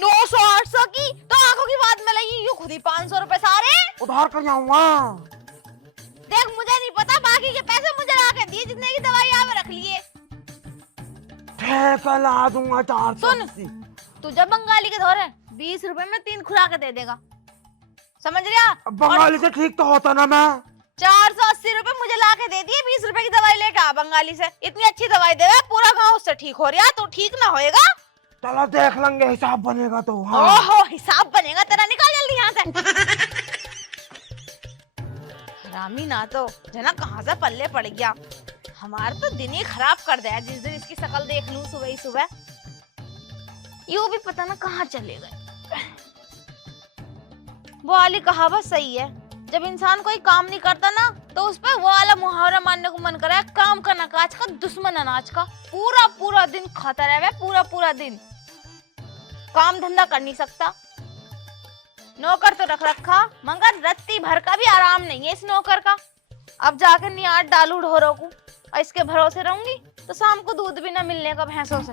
900-800 की तो आंखों की बात में लगी, यू खुद ही 500 रुपए सारे उधार कर जाऊंगा। देख मुझे नहीं पता, बाकी के पैसे मुझे ला के दिए, जितने की दवाई आवे रख लिए। ठीक है ला दूंगा 400। सुन, तू जब बंगाली के धोरे 20 रुपए में 3 खुराक दे देगा, समझ गया? बंगाली से ठीक तो होता ना मैं। 480 रुपए मुझे ला के दे दिए, 20 रुपए की दवाई लेके आ बंगाली से। इतनी अच्छी दवाई दे, पूरा गांव उससे ठीक हो रहा, तू ठीक ना होएगा। चलो देख लेंगे, हिसाब बनेगा तो। हाँ। ओहो, हिसाब बनेगा तेरा, निकल जल्दी यहाँ से। हरामी ना तो जना कहाँ से पल्ले पड़ गया। हमारा तो दिन ही खराब कर दिया जिस दिन इसकी शक्ल देख लूं सुबह ही सुबह। यूं भी पता ना कहाँ चले गए। वो वाली कहावत सही है, जब इंसान कोई काम नहीं करता ना तो उस पर वो वाला मुहावरा मानने को मन करे, काम का नकाज का दुश्मन अनाज का। पूरा पूरा दिन खाता रहे, पूरा पूरा दिन काम धंधा कर नहीं सकता। नौकर तो रख रखा, मगर रत्ती भर का भी आराम नहीं है इस नौकर का। अब जाकर नियाट डालू ढोरों को, और इसके भरोसे रहूंगी तो शाम को दूध भी ना मिलने का भैंसों से।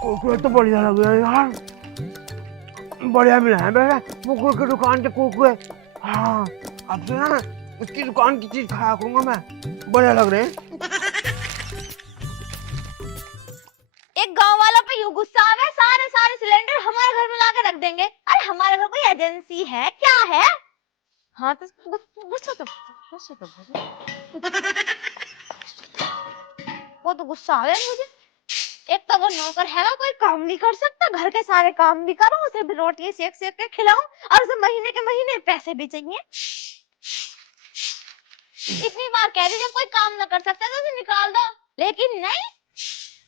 कुरकुरे तो बढ़िया लग रहा है यार, बढ़िया मिला है मेरे मुकुल की दुकान के कुरकुरे। हाँ अब से ना उसकी दुकान की चीज खाया करूंगा मैं, बढ़िया लग रहे हैं। एक गांव वाला पे यूं गुस्सा आवे, सारे सिलेंडर हमारे घर में लाके रख देंगे। अरे हमारे घर कोई एजेंसी है क्या है? हाँ तो गुस्सा तो वो तो गुस्सा आ गया मुझे। एक तो वो नौकर है ना, कोई काम नहीं कर सकता, घर के सारे काम भी करो, उसे भी रोटी सेक सेक के खिलाऊं, और उसे महीने के महीने पैसे भी चाहिए। इतनी बार कह दी जब कोई काम ना कर सकता तो उसे निकाल दो, लेकिन नहीं,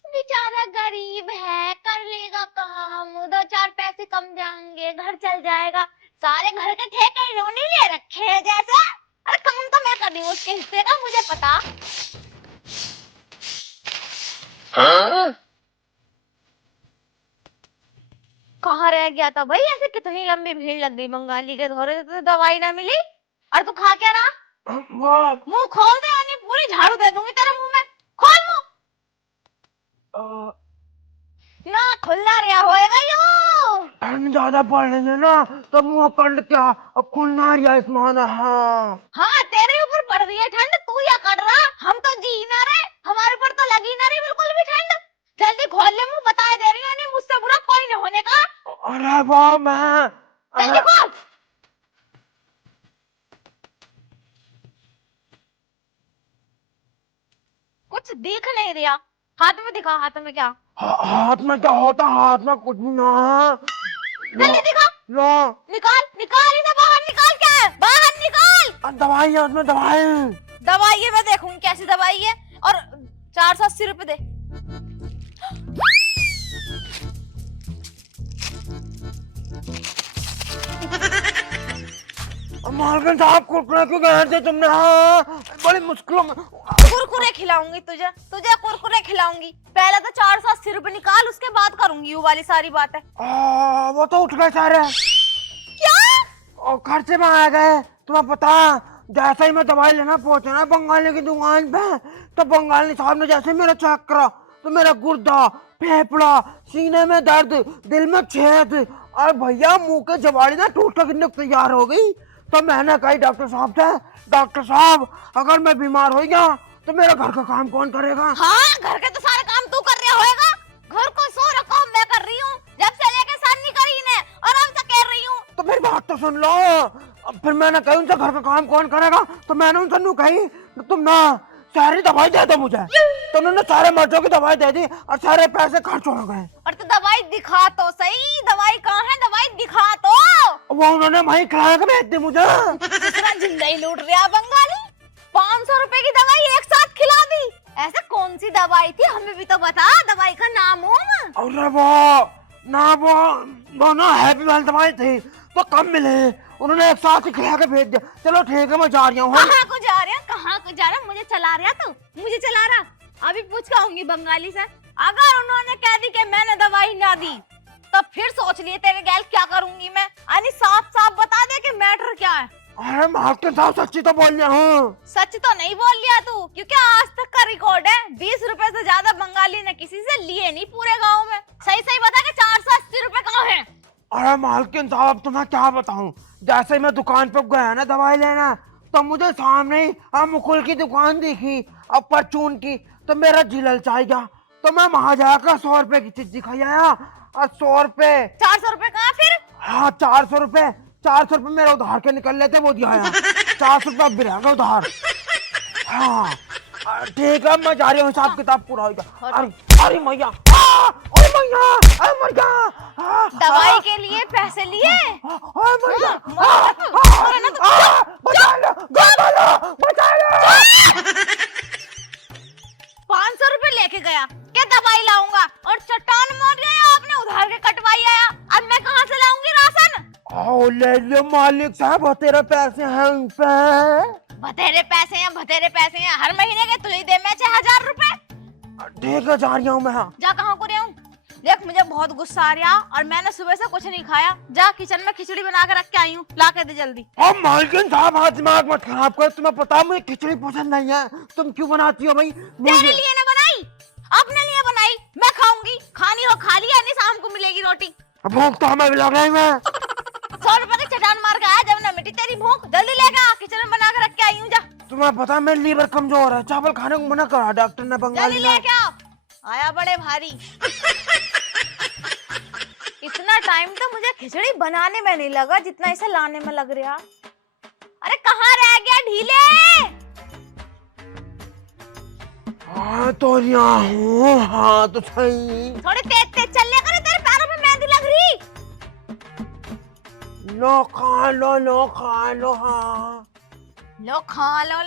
बेचारा गरीब है, कर लेगा काम, 2-4 पैसे कम जाएंगे, घर चल जाएगा। सारे घर के ठेके इन्होंने ले रखे हैं जैसे। अरे काम तो मैं कर रही हूँ, उसके हिस्से का मुझे पता। कहाँ रह गया था भाई? ऐसे कितनी लंबी भीड़ लग गई बंगाली के धोरे, तो दवाई ना मिली। और तू खा क्या रहा? मुंह खोल दे, यानी पूरी झाड़ू दे दूंगी तेरे मुंह में। खोल मुंह। ना खुला रहा होएगा यो। ठंड ज्यादा पड़ने से ना तो मुंह कंड क्या अब खुलना रहा इसमान। हाँ तेरे ऊपर पड़ रही है ठंड, तू या कर रहा, हम तो जी ना रहे, हमारे ऊपर तो लगी ना रही बिल्कुल भी ठंड। जल्दी खोल ले मुंह, बता दे रही हूँ, नहीं मुझसे बुरा कोई नहीं होने का। अरे वाह मैं जल्दी खोल। कुछ दिख नहीं रहा। हाथ में दिखा, हाथ में क्या? हाथ में क्या होता? हाथ में कुछ भी ना। जल्दी दिखा। लो निकाल निकाल, इसे बाहर निकाल। क्या है? बाहर निकाल। दवाई है उसमें, दवाई। दवाई है, मैं देखूंगी कैसी दवाई है। और 480 रुपए दे। मालकिन साहब कुरकुरे क्यों गए थे तुमने? हाँ बड़ी मुश्किलों में। कुरकुरे खिलाऊंगी तुझे, तुझे कुरकुरे खिलाऊंगी। पहले तो 480 रुपए निकाल, उसके बाद करूंगी वो वाली सारी बातें। वो तो उठ गए सारे। क्या? और खर्चे में आ गए। तुम्हें पता, जैसे ही मैं दवाई लेना पहुंचा ना बंगाली की दुकान पे, तो बंगाली साहब ने जैसे मेरा चेक करा तो मेरा गुर्दा, फेफड़ा, सीने में दर्द, दिल में छेद और भैया मुंह के जवाड़ी ना टूट कर गिरने को तैयार हो गई। तो मैंने कही डॉक्टर साहब से, डॉक्टर साहब अगर मैं बीमार हो गया तो मेरा घर का काम कौन करेगा? हाँ, घर के तो सारे काम तू कर रहा होएगा। घर को सारा काम मैं कर रही हूँ, जब से लेके शादी करी ने, और अब से कह रही हूँ। तो मेरी बात तो सुन लो। अब फिर मैंने कही उनसे घर का काम कौन करेगा, तो मैंने उनसे नू कही तुम ना सारी दवाई दे दो मुझे। तो उन्होंने सारे मर्जों की दवाई दे दी और सारे पैसे खर्च हो गए। और तो दवाई दिखा तो सही, दवाई कहाँ है? दवाई दिखा तो। वो उन्होंने वहीं खिला के भेज दी मुझे। दूसरा जिंदा ही लूट रहा बंगाली। 500 रुपए की दवाई एक साथ खिला दी। ऐसे कौन सी दवाई थी, हमें भी तो बता, दवाई का नाम हो। अरे वो ना हैप्पी वेल दवाई थी तो कम मिले, उन्होंने एक साथ ही खिला के भेज दिया। चलो ठीक है मैं जा रही हूँ। कहाँ को जा रहे हैं? कहाँ को जा रहा है? मुझे चला रहा तू, मुझे चला रहा। अभी पूछ के आऊंगी बंगाली से। अगर उन्होंने कह दी कि मैंने दवाई ना दी, तो फिर सोच लिए तेरे गैल क्या करूंगी मैं। यानी साफ साफ बता दे कि मैटर क्या है। अरे मास्टर साहब सच्ची तो बोल रहा हूँ। सच तो नहीं बोल लिया तू, क्योंकि आज तक का रिकॉर्ड है 20 रुपए से ज्यादा बंगाली ने किसी से लिए नहीं पूरे गांव में। सही सही बता के 480 रुपए कहाँ है? अरे मालकिन साहब तुम्हें क्या बताऊं, जैसे ही मैं दुकान पर गया ना दवाई लेना, तो मुझे सामने ही मुकुल की दुकान दिखी और परचून की, तो मेरा जी ललचाई गया। तो मैं वहां जाकर 100 रुपए की चीज दिखाई आया। और 100 रुपए 400 रुपए कहाँ फिर? हाँ 400 रुपए, 400 रुपए मेरा उधार के निकल लेते वो दिया। 400 रुपए भी रहेगा उधार। हाँ ठीक है मैं जा रही हूँ, हिसाब किताब पूरा हो गया। अरे मैया, अरे मैया, अरे मर गया। दवाई के लिए पैसे लिए? अरे मर गया। बचा लो, बचा लो। 500 रुपए लेके गया क्या दवाई लाऊंगा, और चट्टान मोड़ गया आपने, उधार के कटवाई आया। अब मैं कहाँ से लाऊंगी राशन? आओ ले लो मालिक साहब, तेरे पैसे हैं उन पे। बतेरे पैसे हैं, बतेरे पैसे हैं। हर महीने के तुझे दे मैं 1000 रुपए। ठीक है जा रही हूँ मैं। जा कहाँ को रही हूँ? देख मुझे बहुत गुस्सा आ रहा और मैंने सुबह से कुछ नहीं खाया। जा किचन में खिचड़ी बना के रख के आई हूँ, ला के दे जल्दी। अब मालकिन साहब हाथ दिमाग मत खराब कर, तुम्हें पता है मुझे खिचड़ी पसंद नहीं है। तुम क्यों बनाती हो भाई? तेरे लिए ना बनाई, अपने लिए बनाई। मैं खाऊंगी, खानी हो खा लिया, नहीं शाम को मिलेगी रोटी। भूख तो हमें भी लग रही है। 100 रुपए की चटान मार के आया, जब ना मिटी तेरी भूख। जल्दी लेके आ, किचन में बना के रख के आई हूँ। जा तुम्हें पता है मेरा लीवर कमजोर है, चावल खाने को मना करा डॉक्टर ने जल्दी बंगाली ने। लेके आओ। आया बड़े भारी। इतना टाइम तो मुझे खिचड़ी बनाने में नहीं लगा जितना इसे लाने में लग रहा। अरे कहाँ रह गया ढीले? हाँ तो यहाँ हूँ। हाँ तो सही। थोड़ी तेज तेज चल लिया करे, तेरे पैरों में मेहंदी लग रही। लो खा लो, लो खा लो। हाँ लो खा लो।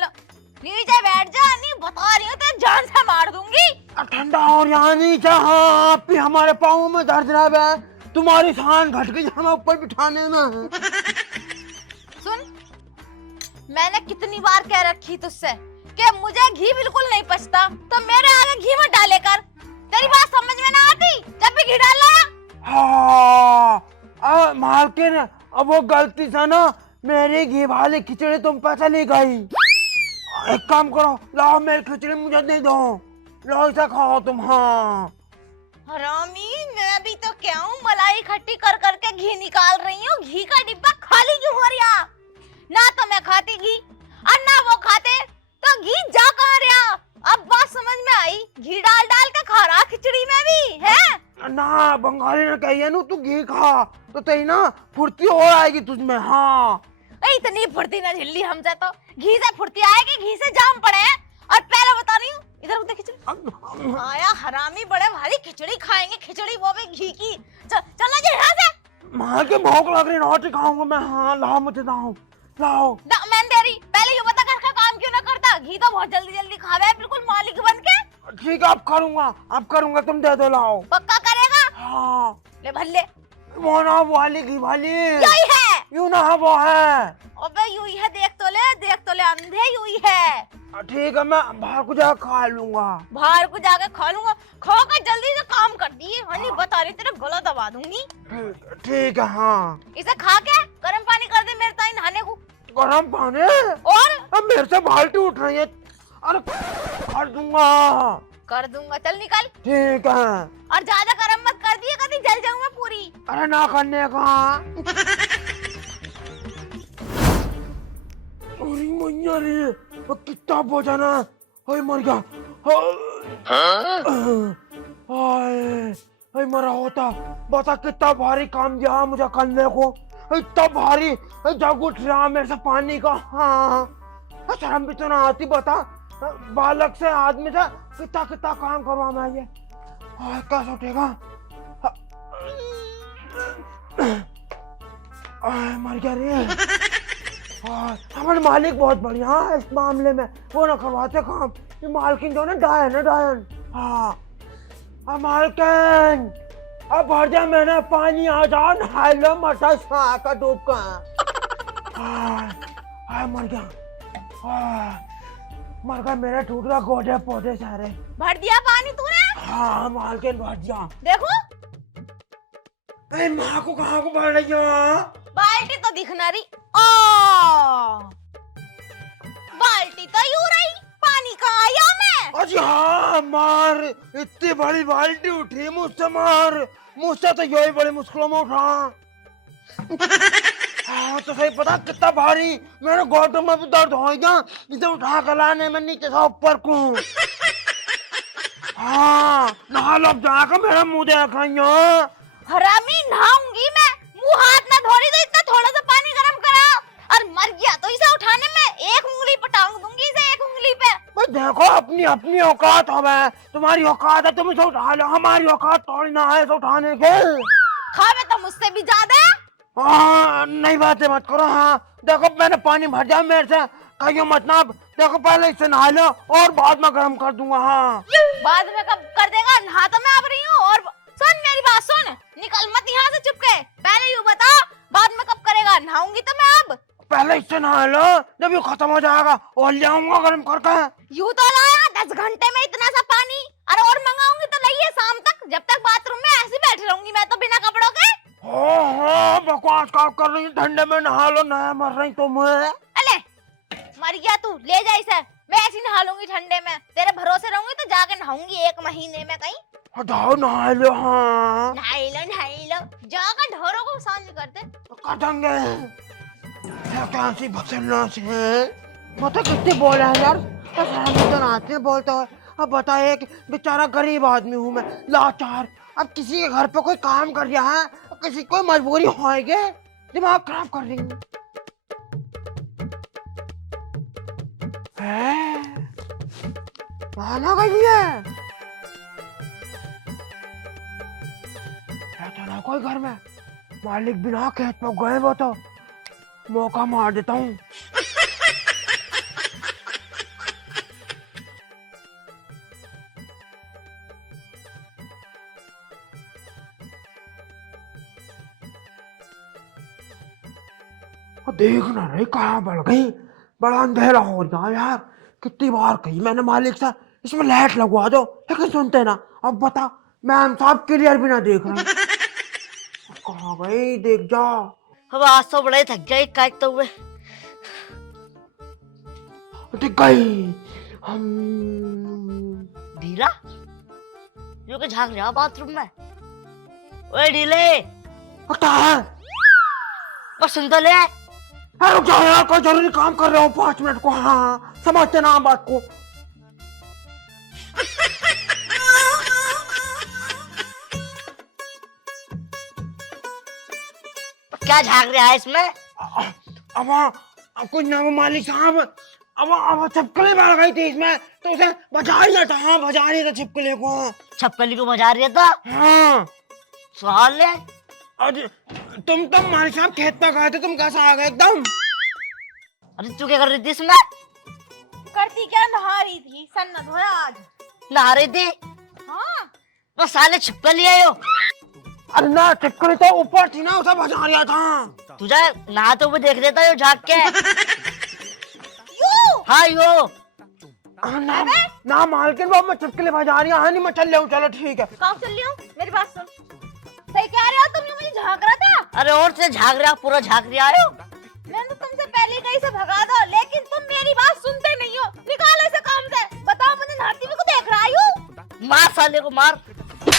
नीचे बैठ जा, नहीं बता रही हूँ तेरे जान से मार दूंगी। ठंडा और यहाँ नीचे। हाँ भी हमारे पाँव में दर्द रहा है, तुम्हारी शान घट गई हमें ऊपर बिठाने में। सुन, मैंने कितनी बार कह रखी तुझसे कि मुझे घी बिल्कुल नहीं पचता, तो मेरे आगे घी मत डाले कर। तेरी बात समझ में ना आती जब भी घी डाल लाया। हाँ मालकिन, अब वो गलती से ना मेरी घी वाली खिचड़ी तुम पे चली गई। एक काम करो, लाओ मेरी खिचड़ी मुझे दे दो, लो इसे खाओ तुम। हाँ हरामी, मैं भी तो क्या हूँ, मलाई इकट्ठी कर करके घी निकाल रही हूँ। घी का डिब्बा खाली क्यों हो रहा? ना तो मैं खाती घी और ना वो खाते, तो घी जा कहाँ रहा? अब बात समझ में आई, घी डाल डाल के खा रहा खिचड़ी में भी है ना। बंगाली ने कही है ना तू घी खा तो तेरी ना फुर्ती और आएगी तुझमें। हाँ इतनी फुर्ती ना झिल्ली हमसे, तो घी से फुर्ती आएगी, घी से जाम पड़े हैं। और पहले बता रही हूँ, इधर उधर खिचड़ी आया हरामी, बड़े भारी खिचड़ी खाएंगे, खिचड़ी वो भी घी की। चल जी यहाँ से। माँ के भूख लग रही, रोटी खाऊंगा मैं। हाँ लाओ मुझे, लाओ लाओ। मैं तेरी पहले ये बता, घर का काम क्यों ना करता? घी तो बहुत जल्दी जल्दी खावे है, बिल्कुल मालिक बन के। ठीक है अब करूंगा, तुम दे दो, लाओ। पक्का करेगा? हाँ। ले भल्ले। वो ना वाली घी वाली, यही है। यूं ना वो है। अबे यूं ही है, देख तो ले अंधे, यूं ही है। ठीक है मैं बाहर को जाकर खा लूंगा। बाहर को जाके खा लूंगा, खा कर जल्दी से काम कर दिए। हनी बता रही तेरा गला दबा दूंगी। ठीक है हाँ। इसे खा के गर्म पानी कर दे मेरे ताई नहाने को। गरम पानी? और अब मेरे से बाल्टी उठ रही है। अरे कर दूंगा। चल निकल। ठीक है। और ज्यादा गरम मत कर दिए, कभी जल जाऊं मैं पूरी। अरे ना करने का। अरे मैया रे, वो कितना भोजन है। ओए मर गया। ओए मरा होता। बता कितना भारी काम दिया मुझे करने को। इतना भारी जग उठ रहा मेरे से पानी का। हाँ शर्म भी तो ना आती। बता बालक से आदमी से कितना कितना काम करवा मैं ये। कैसे उठेगा? मर गया रे। हमारे मालिक बहुत बढ़िया है इस मामले में, वो ना करवाते काम। ये मालकिन जो ना डायन। हाँ मालकिन अब भर दिया मैंने पानी, आ जाओ नहा लो मटा का डूब का। मर गया। मर गया मेरा, टूट गया गोदे पौधे सारे। भर दिया पानी तूने? हाँ मालकिन भर दिया। देखो माँ को कहाँ को भर रही हो? बाल्टी तो दिखना रही। बाल्टी तो यूं रही, पानी कहाँ आया मैं? अजी हाँ मार, इतनी बड़ी बाल्टी उठी मुझसे। मार मुझसे तो यही बड़ी मुश्किलों में उठा। हाँ तो सही पता कितना भारी, मेरे घोटों में भी दर्द हो गया इसे उठा कर लाने में, नीचे से ऊपर को। हाँ नहा लो जाकर, मेरा मुंह देखा। हरामी नहाऊंगी मैं, मुंह हाथ ना धो रही तो इतना थोड़ा सा पानी गरम करा। और मर गया तो इसे उठाने में एक उंगली पर टांग दूंगी, इसे एक उंगली पे। बस देखो अपनी औकात है। तुम्हारी औकात है तुम इसे उठा लो, हमारी औकात थोड़ी ना है इसे उठाने के। खावे तो मुझसे भी ज्यादा। हाँ नहीं बातें मत करो। हाँ देखो मैंने पानी भर दिया मेरे से, कहियो मत ना। देखो पहले इससे नहा लो और बाद में गर्म कर दूंगा। हाँ बाद में कब कर देगा? नहा तो मैं अब रही हूँ। और सुन मेरी बात सुन, निकल मत यहाँ से चुप के। पहले यूँ बता बाद में कब करेगा? नहाऊंगी तो मैं अब। पहले इससे नहा लो, जब ये खत्म हो जाएगा और ले आऊंगा गर्म करके। यूँ तो लाया 10 घंटे में इतना सा पानी, और मंगाऊंगी तो लाइए शाम तक। जब तक बाथरूम में ऐसी बैठी रहूंगी मैं तो बिना कपड़ों के। हो बकवास का कर रही, ठंडे में नहा लो, नया मर रही तुम। अले मर गया तू, ले जा इसे। मैं ऐसी नहा लूंगी ठंडे में, तेरे भरोसे रहूंगी तो जाके नहाऊंगी 1 महीने में कहीं। हटाओ नहा लो। हाँ नहाई लो जाकर ढोरों को शांत करते। कटेंगे कैसी भसलना से। मतलब कितने बोल रहे हैं यार, तो आते हैं बोलते हो। अब बताइए कि बेचारा गरीब आदमी हूँ मैं, लाचार। अब किसी के घर पे कोई काम कर रहा है, किसी कोई मजबूरी होएगी, दिमाग खराब कर रही है। गई है तो ना कोई घर में, मालिक बिना खेत पर गए वो तो मौका मार देता हूँ। देखना नहीं कहाँ बढ़ गई, बड़ा अंधेरा हो रहा यार। कितनी बार कही मैंने मालिक से इसमें लाइट लगवा दो, लेकिन सुनते ना। अब बता मैम साहब क्लियर भी ना देख रहे। कहाँ गई देख जा। अब आज तो बड़े थक गए काटते हुए। दिख गई हम। ढीला जो के झांक रहा बाथरूम में। ओए ढीले क्या है? बस सुन तो ले। रुक जाओ यार, कोई जरूरी काम कर रहा हूँ 5 मिनट को। हाँ समझते ना बात को। क्या झांक रहा है इसमें? अब कुछ ना, वो मालिक साहब अब छिपकली मर गई थी इसमें, तो उसे बचा ही था। हाँ, बचा रही था छिपकली को। छपकली को मजा रही था। हाँ। सवाल है, आज तुम हमारे साथ खेत में गए थे, तुम कैसे आ गए एकदम? अरे तू क्या कर रही थी इसमें? करती क्या, नहा रही थी। सन न धोया आज। नहा रही थी? हाँ। तो साले छिपकली आयो। अरे ना, छिपकली तो ऊपर थी ना, उसे बचा रहा था। तुझे नहाते हुए देख लेता यो झाँक के। यू। हाँ यो। ना ना मालकिन, वो मैं छिपकली बजा रही हूँ। नहीं, मैं चल रहा हूँ। चलो ठीक है। कहाँ चल रही हूँ? मेरी बात सुन। सही कह रहे हो तुम, जो मुझे झाँक रहा था। अरे और से झाँक रहा, पूरा झाँक रहा आयो। मैंने तो तुमसे पहले कहीं से भगा दो, लेकिन तुम मेरी बात सुनते नहीं हो। निकालो इसे काम से। बताओ, मुझे नहाती हुई को देख रहा हूँ। मार साले को, मार।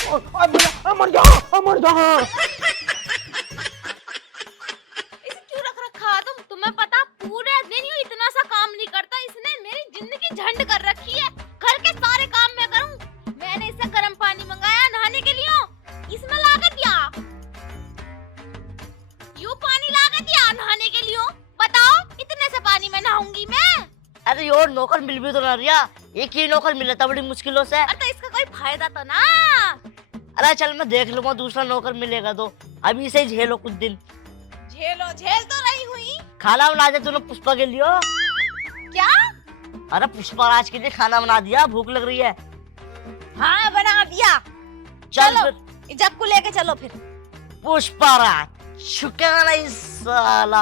मर जा, मर जा। इसे क्यों रख रखा तुम? तुम्हें पता, पूरे दिन यूं इतना सा काम नहीं करता। इसने मेरी जिंदगी झंड कर रखी है। घर के सारे काम मैं करूं। मैंने इससे गर्म पानी मंगाया नहाने के लिए, इसमें लाके दिया। यूं पानी लाके दिया नहाने के लिए। बताओ, इतने से पानी में नहाऊंगी मैं? अरे और नौकर मिल भी तो ना रिया, एक ही नौकर मिला था बड़ी मुश्किलों से। अरे तो इसका कोई फायदा तो ना। अरे चल मैं देख लूंगा, दूसरा नौकर मिलेगा तो। अभी से ही झेलो कुछ दिन। झेलो, झेल तो रही हुई। खाना बना दे तूने पुष्पा के लिए। क्या? अरे पुष्पा राज के लिए खाना बना दिया, भूख लग रही है। हाँ, बना दिया। चल चलो, फिर। जग को लेके चलो फिर। पुष्पा राज छुकेगा नहीं साला।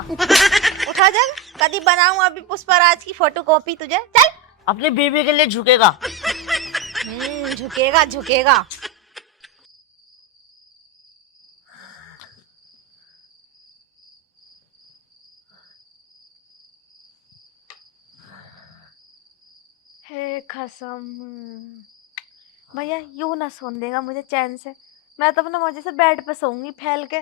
उठा जग, कभी बनाऊं अभी पुष्पराज की फोटो कॉपी तुझे। चल। अपनी बीवी के लिए झुकेगा। झुकेगा झुकेगा। हे कसम, भैया यूं ना सोने देगा मुझे चैन से। मैं तो अपने मजे से बेड पे सोऊंगी फैल के।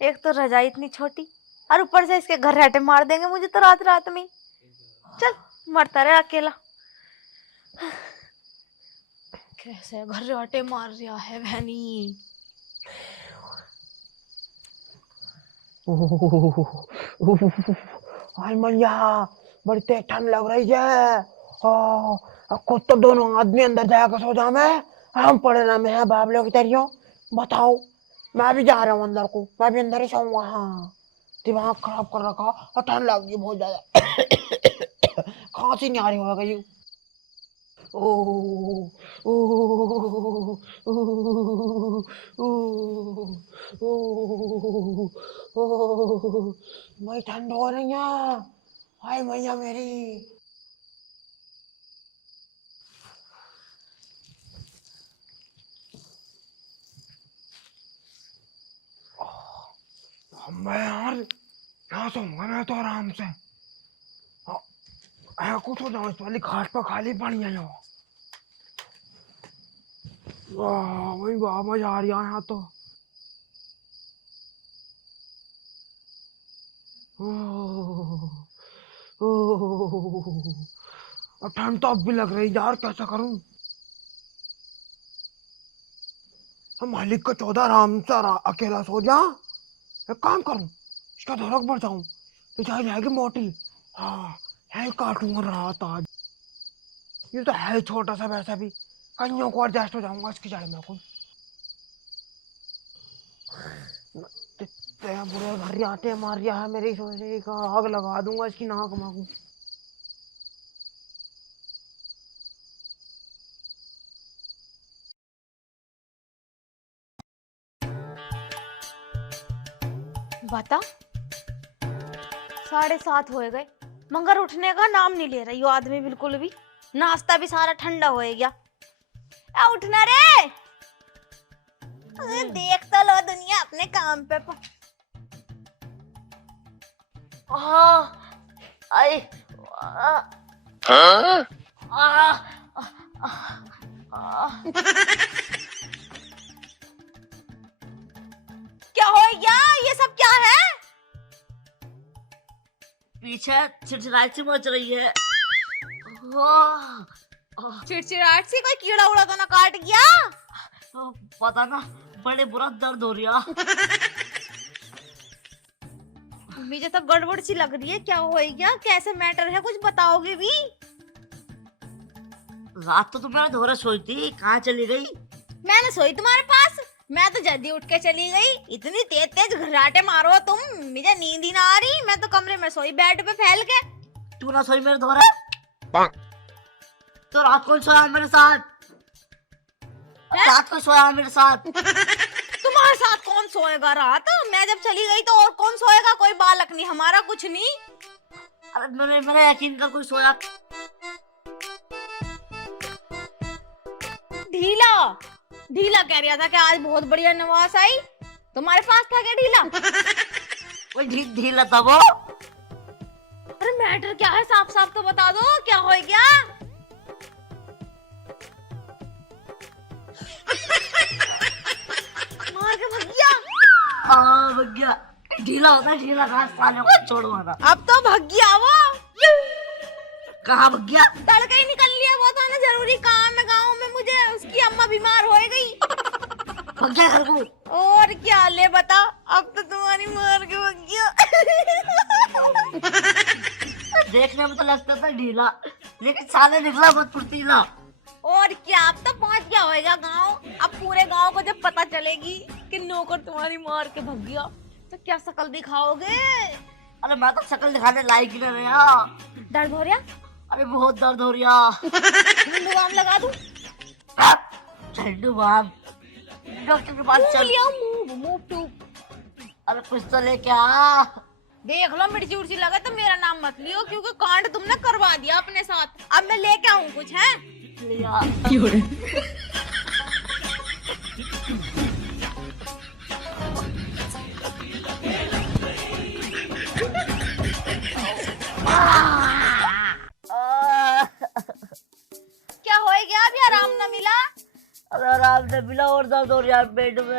एक तो रजाई इतनी छोटी, और ऊपर से इसके घर राटे मार देंगे मुझे तो रात रात में। चल, मरता रहे अकेला। कैसे घर राटे मार रहा है बहनी। हाय मैया, बड़ी तेज ठंड लग रही है। अब खुद तो दोनों आदमी अंदर जाकर सो जा। मैं हम पड़े ना, मैं बाबलों की तरियो। बताओ, मैं भी जा रहा हूँ अंदर को। मैं भी अंदर ही सोऊंगा। हाँ, दिमाग खराब कर रखा और ठंड लग गई बहुत ज्यादा। खांसी नहीं आ रही होगा ये। ओ ओ ओ, मैं ठंड हो रही है। हाय मैया मेरी। मैं यार यहाँ सोऊंगा मैं तो आराम से। कुछ हो जाओ, इस वाली घाट पर खाली पानी है यहाँ। वही वाह, मजा आ रही है यहाँ तो। और ठंड तो अब भी लग रही यार, कैसा करूं? हम मालिक को 14 आराम से अकेला सो जा। एक काम करूं, इसका धड़क बढ़ जाऊं तो चाहे जाएगी मोटी। हाँ, है काटूंगा रात आज। ये तो है छोटा सा, वैसा भी कहीं को एडजस्ट हो जाऊंगा इसकी जड़ में। कोई बुरे घर आते मार रहा है मेरी सोचे का, आग लगा दूंगा इसकी नाक में। बता, 7:30 हो गए, मगर उठने का नाम नहीं ले रही हो आदमी बिल्कुल भी। नाश्ता भी सारा ठंडा हो गया। उठना रे। देख तो लो दुनिया अपने काम पे। आई क्या हो गया? ये सब क्या है? पीछे चिड़चिड़ाहट सी मच रही है। चिड़चिड़ाहट से कोई कीड़ा उड़ा तो ना काट गया? पता ना, बड़े बुरा दर्द हो रहा। मुझे तो गड़बड़ सी लग रही है, क्या हो गया, कैसे मैटर है, कुछ बताओगे भी? रात तो तुम्हारा धोरा सोई थी, कहाँ चली गई? मैंने सोई तुम्हारे पास, मैं तो जल्दी उठ के चली गई। इतनी तेज तेज घराटे मारो तुम, मुझे नींद ही ना आ रही। मैं तो कमरे में सोई बेड पे फैल के। तू ना सोई मेरे धोरा? तो रात को सोया मेरे साथ? रात को सोया मेरे साथ? तुम्हारे साथ कौन सोएगा रात? मैं जब चली गई तो और कौन सोएगा? कोई बालक नहीं हमारा, कुछ नहीं। अरे मेरा यकीन कर, कोई सोया। ढीला ढीला कह रहा था कि आज बहुत बढ़िया नवाज आई, तुम्हारे पास था क्या ढीला? कोई ढीला था वो? अरे मैटर क्या है, साफ साफ तो बता दो, क्या हो गया? मार के भगिया? हाँ भगिया, ढीला होता है, ढीला कहाँ, साले को छोड़ो मारा। अब तो भगिया वो। कहाँ भगिया? तड़का ही निकल लिया, वो था ना जरूरी काम है गाँव में, मुझे उसकी अम्मा बीमार हो गई। भगिया घर को। और क्या ले बता, अब तो तुम्हारी मार के भगिया। देखने में तो लगता था ढीला, लेकिन साले निकला बहुत फुर्तीला। और क्या, अब तो पहुंच गया होगा गांव। अब पूरे गांव को जब पता चलेगी कि नौकर तुम्हारी मार के भग गया, तो क्या शकल दिखाओगे? अरे मैं तो शक्ल दिखाने लायक ही नहीं रहा। दर्द हो रहा? अरे बहुत दर्द हो रहा। नींबू बाम लगा दूं? ठंडू बाम? डॉक्टर के पास चल। Move tube. अरे कुछ तो लेके आ। देख लो, मिर्ची उर्ची लगे तो मेरा नाम मत लियो, क्योंकि कांड तुमने करवा दिया अपने साथ। अब मैं लेके आऊं कुछ, है? लिया। क्या हो गया? अभी आराम न मिला? अरे आराम से मिला और दर्द हो रहा है पेट में।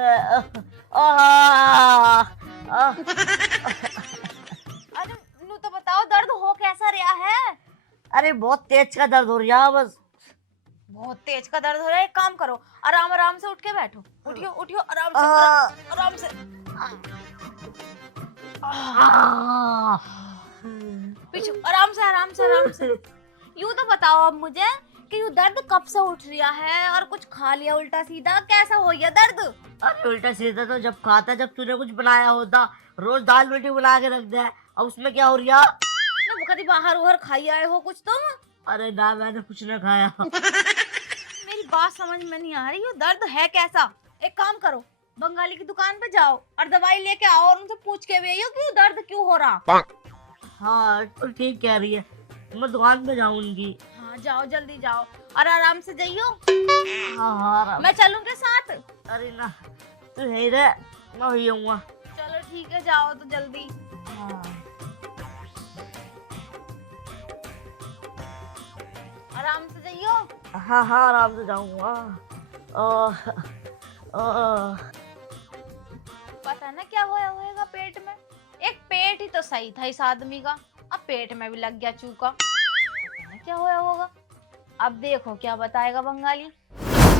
अरे नू तो बताओ, दर्द हो कैसा रहा है? अरे बहुत तेज का दर्द हो रहा है बस। बहुत तेज का दर्द हो रहा है, एक काम करो, आराम आराम से उठ के बैठो। उठियो उठियो, आराम से, आराम से। पीछे, आराम से आराम से आराम से। यूं तो बताओ अब मुझे कि यूं दर्द कब से उठ रहा है, और कुछ खा लिया उल्टा सीधा, कैसा हो गया दर्द? अरे उल्टा सीधा तो जब खाता, जब तूने कुछ बनाया होता, रोज दाल रोटी बना के रख दे। अब उसमें क्या हो रहा? कभी बाहर उहर खाई आए हो कुछ तुम? अरे ना, मैंने कुछ नहीं खाया। मेरी बात समझ में नहीं आ रही, ये दर्द है कैसा? एक काम करो, बंगाली की दुकान पे जाओ और दवाई लेके आओ, और उनसे पूछ के भी आइयो कि दर्द क्यों हो रहा। हाँ तो ठीक कह रही है, मैं दुकान पे जाऊंगी। हाँ जाओ, जल्दी जाओ और आराम से जाइयो। हाँ हाँ आराम। मैं चलूंगी साथ। अरे ना, तू है रे, मैं ही आऊंगा। चलो ठीक है, जाओ तो जल्दी। हाँ। आराम से जाइयो। हाँ हाँ आराम से जाऊंगा। पता ना क्या होया होएगा पेट में। एक पेट ही तो सही था इस आदमी का, अब पेट में भी लग गया चूका। पता ना क्या होया होगा, अब देखो क्या बताएगा बंगाली।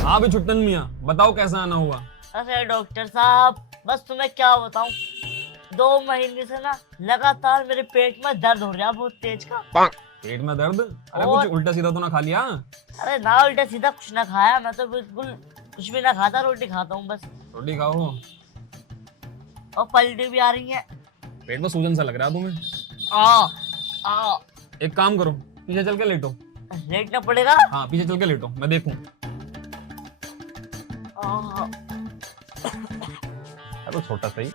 हाँ भी छुट्टन मियाँ, बताओ कैसा आना हुआ? अरे डॉक्टर साहब, बस तुम्हें क्या बताऊं, 2 महीने से ना लगातार मेरे पेट में दर्द हो रहा है बहुत तेज का। पेट में दर्द? अरे और- कुछ उल्टा सीधा तो ना खा लिया? अरे ना उल्टा सीधा कुछ ना खाया, मैं तो बिल्कुल कुछ भी ना खाता, रोटी खाता हूँ बस। रोटी खाओ। और पलटी भी आ रही है। पेट में सूजन सा लग रहा है तुम्हें? आ एक काम करो, पीछे चल के लेटो। लेटना पड़ेगा। हाँ पीछे चल के लेटो, मैं देखूं। आ, तो छोटा सही।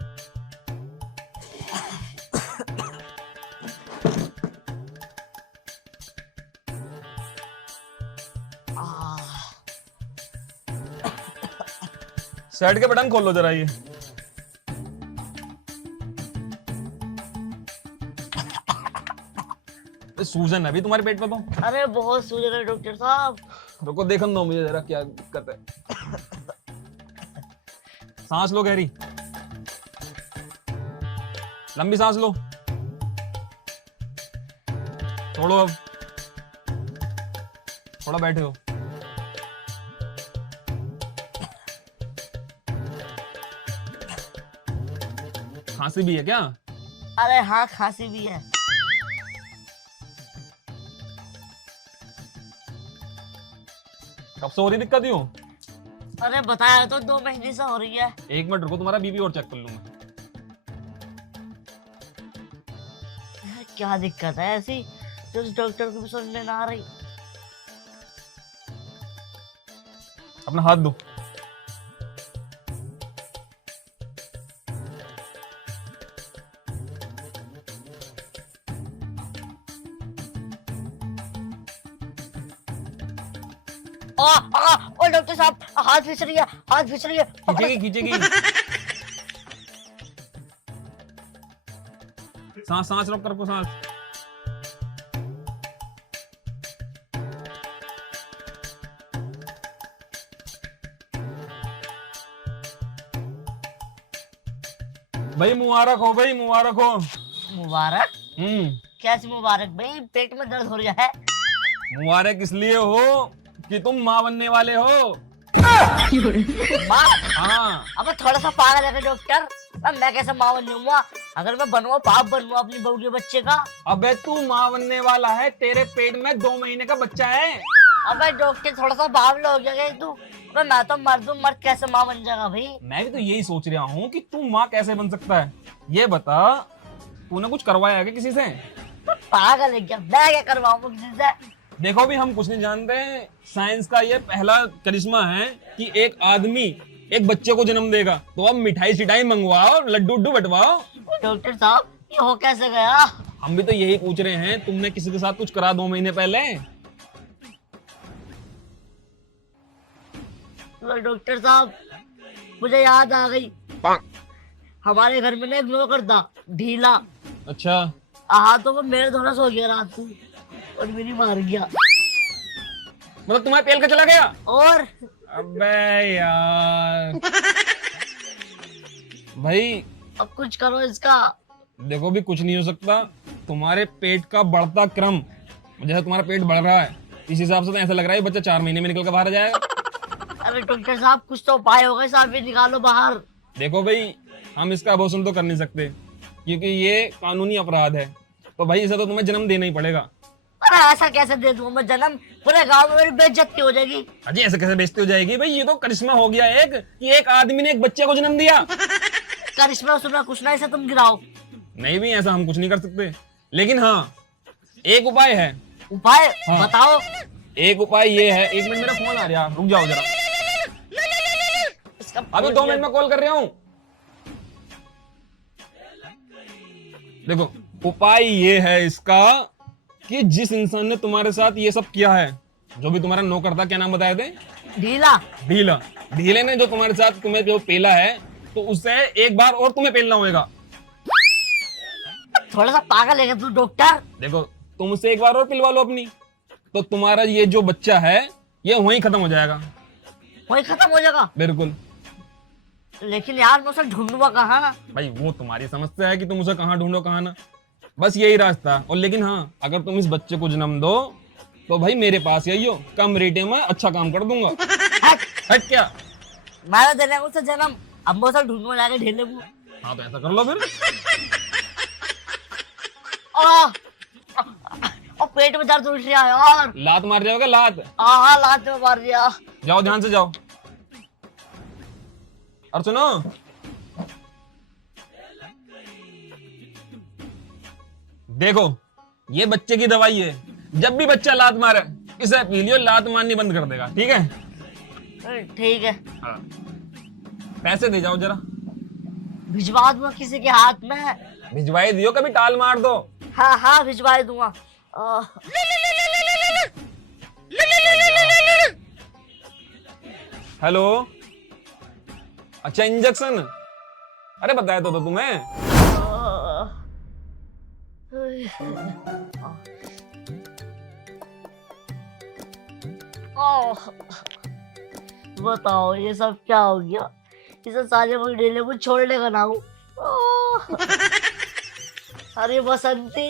शर्ट के बटन खोल लो जरा ये। सूजन है अभी तुम्हारे पेट में तो? अरे बहुत सूजन है डॉक्टर साहब। रुको देखन दो मुझे जरा क्या दिक्कत है। सांस लो गहरी, लंबी सांस लो। छोड़ो अब, थोड़ा बैठे हो। खांसी भी है क्या? अरे हाँ, खांसी भी है। कब से हो रही दिक्कत यूं? अरे बताया तो 2 महीने से हो रही है। 1 मिनट रुको, तुम्हारा बीपी और चेक कर लूं मैं। क्या दिक्कत है ऐसी जो उस डॉक्टर को भी समझ में ना आ रही। अपना हाथ दो। ओ डॉक्टर साहब, हाथ फिस रही है, हाथ फिस रही है। खींचेगी खींचेगी। सांस सांस रोक कर रखो, सांस। भाई मुबारक हो, भाई मुबारक हो। मुबारक? हम्म। कैसे मुबारक भाई? पेट में दर्द हो रहा है। मुबारक इसलिए हो कि तुम माँ बनने वाले हो। माँ? हाँ। अब थोड़ा सा पागल है डॉक्टर। अब मैं कैसे माँ बनूंगा? अगर मैं बनूंगा, बाप बनूंगा अपनी बहू के बच्चे का। अबे तू माँ बनने वाला है, तेरे पेट में 2 महीने का बच्चा है। अबे डॉक्टर, थोड़ा सा बावला हो गया तू। अबे मैं तो मर्द हूँ, मर्द कैसे माँ बन जाएगा भाई? मैं भी तो यही सोच रहा हूँ कि तू माँ कैसे बन सकता है। ये बता, तूने कुछ करवाया है क्या किसी से? पागल है क्या? मैं क्या करवाऊंगा किसी से? देखो भी हम कुछ नहीं जानते। साइंस का ये पहला करिश्मा है कि एक आदमी एक बच्चे को जन्म देगा। तो अब मिठाई सिठाई मंगवाओ, लड्डू उड्डू बंटवाओ। डॉक्टर साहब, ये हो कैसे गया? हम भी तो यही पूछ रहे हैं, तुमने किसी के साथ कुछ करा 2 महीने पहले? डॉक्टर साहब, मुझे याद आ गई। हमारे घर में ना एक नौकर था, ढीला। अच्छा। हाथों में मेरे धोना सो गया रात को और मेरी मार गया। मतलब तुम्हारे पेल का चला गया? और अबे यार। भाई अब कुछ करो इसका। देखो भी कुछ नहीं हो सकता। तुम्हारे पेट का बढ़ता क्रम, जैसे तुम्हारा पेट बढ़ रहा है, इस हिसाब से तो ऐसा लग रहा है बच्चा 4 महीने में निकल कर बाहर आ जाएगा। अरे डॉक्टर साहब, कुछ तो उपाय होगा, साहब भी निकालो बाहर। देखो भाई, हम इसका अबॉर्शन तो कर नहीं सकते क्योंकि ये कानूनी अपराध है। तो भाई इसे तो तुम्हें जन्म देना ही पड़ेगा। अरे ऐसा कैसे दे दूं मैं जन्म? पूरे गांव में मेरी बेइज्जती हो जाएगी। अजी ऐसे कैसे बेइज्जती हो जाएगी भाई? ये तो करिश्मा हो गया एक कि एक आदमी ने एक बच्चे को जन्म दिया। करिश्मा सुना कुछ ना, इसे तुम गिराओ। नहीं भी, ऐसा हम कुछ नहीं कर सकते, लेकिन हाँ एक उपाय है। उपाय? हाँ। बताओ। एक उपाय ये है, 1 मिनट, मेरा फोन आ रहा है, रुक जाओ जरा। अभी 2 मिनट में कॉल कर रहा हूँ। देखो उपाय ये है इसका कि जिस इंसान ने तुम्हारे साथ ये सब किया है, जो भी तुम्हारा नौकर था, क्या नाम बताए थे? ढीला। ढीला। ढीले ने जो तुम्हारे साथ तुम्हें जो पेला है, तो उससे एक बार और तुम्हें पेलना होगा। थोड़ा सा पागल है क्या तू डॉक्टर? देखो तुम उससे एक बार और पिलवा लो अपनी, तो तुम्हारा ये जो बच्चा है ये वहीं खत्म हो जाएगा। वही खत्म हो जाएगा? बिल्कुल। लेकिन यार मैं उसे ढूंढूंगा कहाँ? भाई वो तुम्हारी समस्या है कि तुम उसे कहाँ ढूंढो कहाँ ना, बस यही रास्ता। और लेकिन हाँ, अगर तुम इस बच्चे को जन्म दो तो भाई मेरे पास यही हो, कम रेटे में अच्छा काम कर दूंगा। हट क्या? मैं तो देने उसे जन्म, अब मैं उसे ढूंढूंगा जाके ढीले को। हाँ तो ऐसा कर लो फिर। और पेट में दर्द उठ रहा है यार। लात मार जाओगे? लात? हाँ, लात में मार दिया। जाओ, ध्यान से जाओ। और सुनो, देखो ये बच्चे की दवाई है, जब भी बच्चा लात मारे इसे पी लियो, लात मारनी बंद कर देगा। ठीक है? ठीक है। हाँ। पैसे दे जाओ जरा। भिजवा दूंगा किसी के हाथ में। भिजवाई दियो, कभी टाल मार दो। हाँ हाँ, भिजवा दूंगा। हेलो। अच्छा इंजेक्शन? अरे बताया तो तुम्हें। बताओ ये सब क्या हो गया? इसे सारे मुझे ढीले को छोड़ने का नाम। अरे बसंती,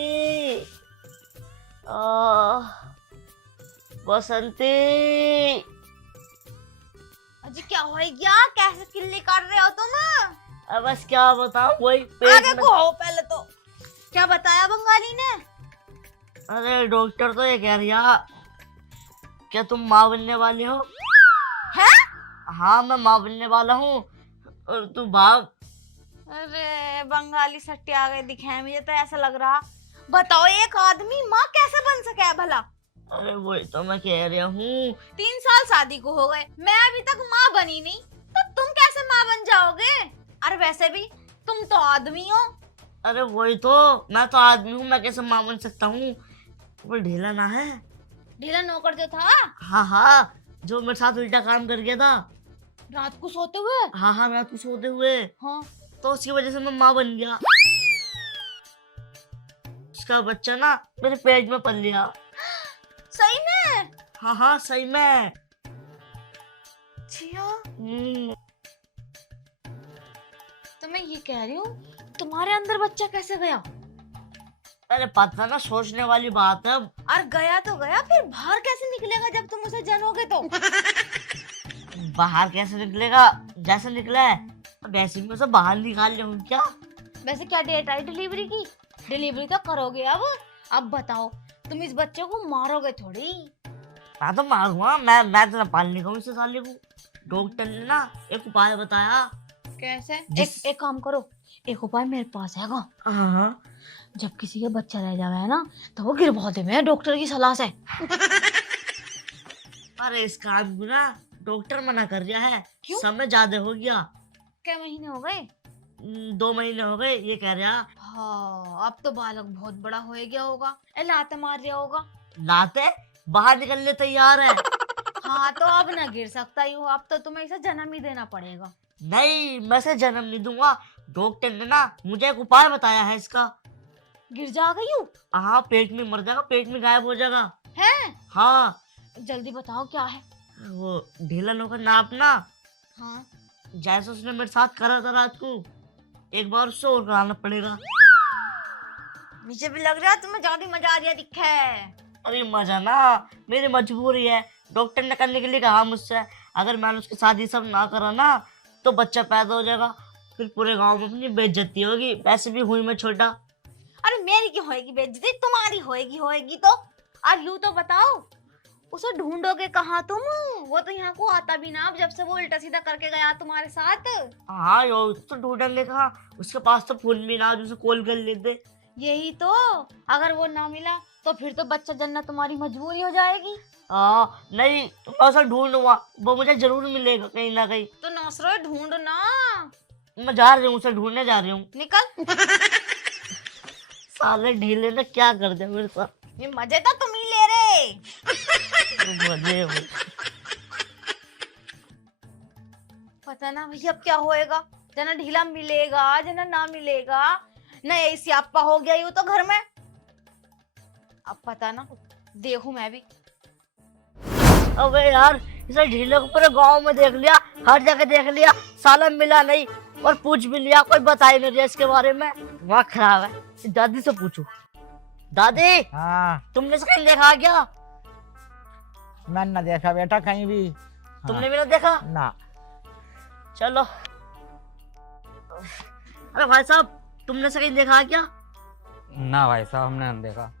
बसंती। अजी क्या हो गया? कैसे किल्ली कर रहे हो तुम? अब बस क्या बताऊं, वही आगे को हो पहले तो। अरे डॉक्टर तो ये कह रहा, क्या तुम माँ बनने वाले हो? है? हाँ मैं माँ बनने वाला हूँ और तू बाप। अरे बंगाली सट्टे आ गए दिखे हैं, मुझे तो ऐसा लग रहा। बताओ एक आदमी माँ कैसे बन सके है भला? अरे वही तो मैं कह रहा हूँ। 3 साल शादी को हो गए, मैं अभी तक माँ बनी नहीं, तो तुम कैसे माँ बन जाओगे? अरे वैसे भी तुम तो आदमी हो। अरे वही तो, मैं तो आदमी हूँ, मैं कैसे माँ बन सकता हूँ? वो ढीला ना है? ढीला नौकर जो था हाँ हाँ, जो मेरे साथ उल्टा काम कर गया था। रात को सोते हुए? हाँ हाँ, रात को सोते हुए। हाँ। तो उसकी वजह से मैं माँ बन गया। उसका बच्चा ना मेरे पेट में पल लिया। सही में? हाँ हाँ सही में। जिया, हम्म, तो मैं ये कह रही हूँ तुम्हारे अंदर बच्चा कैसे गया? अरे पता ना, सोचने वाली बात है। और गया तो गया, फिर बाहर कैसे निकलेगा जब तुम उसे जनोगे तो? बाहर कैसे निकलेगा? जैसे निकला है वैसे ही मैं उसे बाहर निकाल लूँ क्या? वैसे क्या डेट आई डिलीवरी की? डिलीवरी तो करोगे अब बताओ, तुम इस बच्चे को मारोगे थोड़ी? मैं तो मारूंगा, मैं तो पालने का हूँ इसे साले को। डॉक्टर ने ना एक उपाय बताया। कैसे? जिस- एक काम करो, एक उपाय मेरे पास है। हाँ हाँ। जब किसी का बच्चा रह जावे है ना, तो वो गिरवा दे मैं डॉक्टर की सलाह से। अरे इस काम को ना डॉक्टर मना कर रहा है। क्यों? समय ज्यादा हो गया। क्या महीने हो गए? 2 महीने हो गए ये कह रहा। हाँ, अब तो बालक बहुत बड़ा हो गया होगा, लाते मार रहा होगा। लाते बाहर निकलने तैयार है। हाँ तो अब ना गिर सकता ही हो, अब तो तुम्हें इसे जन्म ही देना पड़ेगा। नहीं, मैं से जन्म नहीं दूंगा। डॉक्टर ने ना मुझे एक उपाय बताया है इसका। गिर जाएगा यूं? हाँ, पेट में मर जाएगा, पेट में गायब हो जाएगा। है? हाँ, जल्दी बताओ क्या है। वो ढीला नौकर नाप ना, हाँ। जैसे उसने मेरे साथ करा था रात को, एक बार उससे और कराना पड़ेगा। मुझे भी लग रहा है तुम्हें ज्यादा मजा आ रहा दिखा है। अरे मजा ना, मेरी मजबूरी है। डॉक्टर ने करने के लिए कहा मुझसे, अगर मैंने उसके साथ ये सब ना करा ना तो बच्चा पैदा हो जाएगा, फिर पूरे गांव में अपनी बेइज्जती होगी। वैसे भी हुई मैं छोटा। अरे मेरी क्यों होएगी बेइज्जती, तुम्हारी होएगी तो। अब यूं तो बताओ, उसे ढूंढोगे कहाँ तुम? वो तो यहाँ को आता भी ना, अब जब से वो उल्टा सीधा करके गया तुम्हारे साथ। हाँ यो तो ढूंढेंगे कहाँ, उसके पास तो फोन भी ना जो उसे कॉल कर लेते। यही तो, अगर वो ना मिला तो फिर तो बच्चा जन्नत तुम्हारी मजबूरी हो जाएगी। नहीं, मैं उसे ढूंढूंगा, वो मुझे जरूर मिलेगा कहीं ना कहीं। तो नौसरो ढूंढना। मैं जा रही हूँ, उसे ढूंढने जा रही हूँ। निकल। साले ढीले ने क्या कर दिया मेरे साथ। ये मजे तो तुम ही ले रहे। मजे। पता ना भैया अब क्या होएगा, जना ढीला मिलेगा जना ना मिलेगा। न ऐसी आपा हो गया यूं तो घर में। अब पता ना, देखूं मैं भी। अबे यार, इसे ढीले को पूरे गांव में देख लिया, हर जगह देख लिया, साला मिला नहीं। और पूछ भी लिया, कोई बता ही नहीं रहा इसके बारे में। वहाँ खराब है, दादी से पूछो। दादी, हाँ, तुमने इसे कहीं देखा क्या? मैंने ना देखा बेटा कहीं भी। तुमने भी ना देखा? ना। चलो। अरे भाई साहब, तुमने इसे कहीं देखा क्या? ना भाई साहब, हमने नहीं देखा।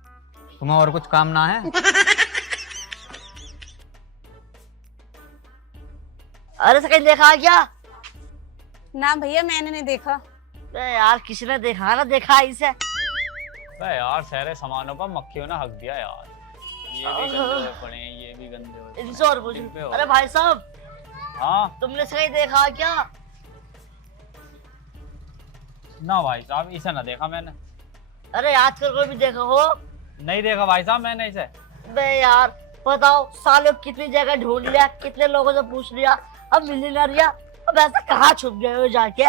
तुम्हें और कुछ काम ना है? अरे इसे कहीं देखा क्या? ना भैया, मैंने नहीं देखा। अरे यार, किसी ने देखा ना, देखा इसे। अबे यार, सारे सामानों पर मक्खियों ने हक दिया यार। ये भी गंदे हुए पड़े हैं, ये भी गंदे हुए पड़े हैं। इनसे और पूछो। इन पे हो। अरे भाई साहब, हाँ तुमने इसे कहीं देखा क्या? ना भाई साहब, इसे ना देखा मैंने। अरे आजकल कोई भी देखा हो? नहीं देखा भाई साहब मैंने इसे। बे यार, बताओ, सालों कितनी जगह ढूंढ लिया, कितने लोगों से पूछ लिया, अब मिल ही ना रिया। अब ऐसा कहाँ छुप गए हो जाके?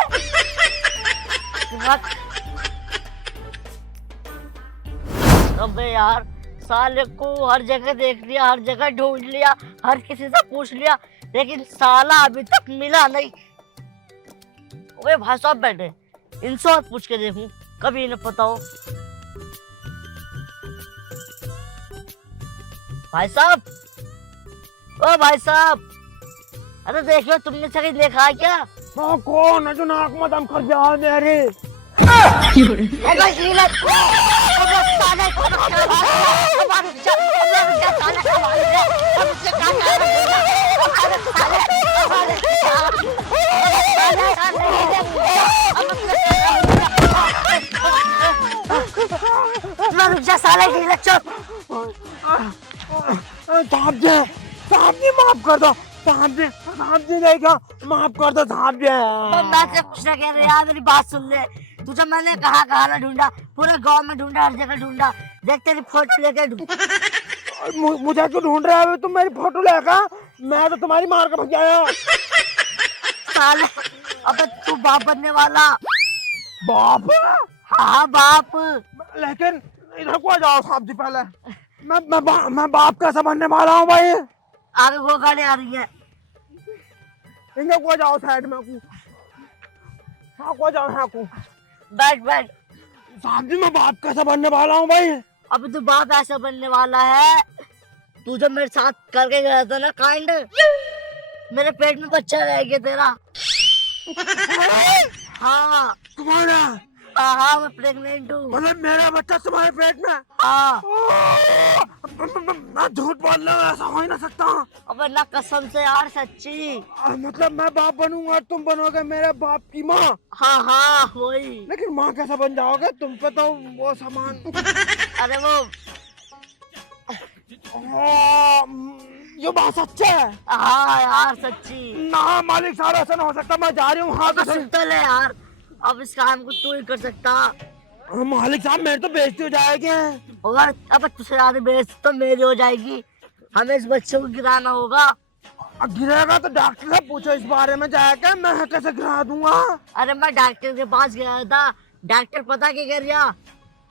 अबे यार, साले को हर जगह देख लिया, हर जगह ढूंढ लिया, हर किसी से पूछ लिया, लेकिन साला अभी तक मिला नहीं। ओए भाई साहब बैठे, इनसे और पूछ के देखूं, कभी इन्हें पता हो। भाई साहब, ओ भाई साहब, अरे देखियो, तुमने सही देखा है क्या? वो कौन है जो नाक में दम कर दिया मेरे? अबे रुक जा साले की लच्छो। साहब जी माफ कर दो, साहब जी देखा, माफ कर दो साहब जी। मैं तेरे कुछ ना कह रहा यार, मेरी बात सुन ले। तुझे मैंने कहाँ ना ढूंढा, पूरे गांव में ढूंढा, हर जगह ढूंढा। देख तेरी फोटो लेके मुझे क्यों ढूंढ रहा है? तुम मेरी फोटो लेकर, मैं तो तुम्हारी मार के भगाया। साले अबे तू बाप बनने वाला। बाप? हाँ बाप। लेकिन इधर को आ जाओ साहब जी पहले। मैं बाप कैसा बनने वाला हूँ भाई? आगे वो गाड़ी आ रही है। इधर को आ जाओ साइड में को। हाँ को जाओ, हाँ को बैठ बैठ। साहब जी मैं बाप कैसा बनने वाला हूँ भाई? अब तू बाप ऐसा बनने वाला है, तू जब मेरे साथ करके गया था ना कांड, मेरे पेट में बच्चा रह गया तेरा। हाँ तुम्हारा? हाँ मैं प्रेग्नेंट हूँ। मतलब मेरा बच्चा तुम्हारे पेट में? हाँ। मैं झूठ बोल रहा हूँ, ऐसा हो ही ना सकता। अबे ना कसम से यार सच्ची। मतलब मैं बाप बनूंगा, तुम बनोगे मेरे बाप की माँ? हाँ हाँ वही। लेकिन माँ कैसा बन जाओगे? तुम पे तो वो सामान। अरे वो ये बात सच है? हाँ यार सच्ची। ना मालिक साहब ऐसा ना हो सकता, मैं जा रही हूँ। हाँ सुन तो ले यार, अब इस काम को तू ही कर सकता। मालिक साहब मेरे तो बेइज्जती हो जाएगी। और अब तुझसे ज्यादा बेइज्जती तो मेरी हो जाएगी। हमें इस बच्चे को गिराना होगा। गिरेगा तो डॉक्टर से पूछो इस बारे में जाकर, मैं कैसे गिरा दूंगा? अरे मैं डॉक्टर के पास गया था, डॉक्टर पता क्या कर रहा,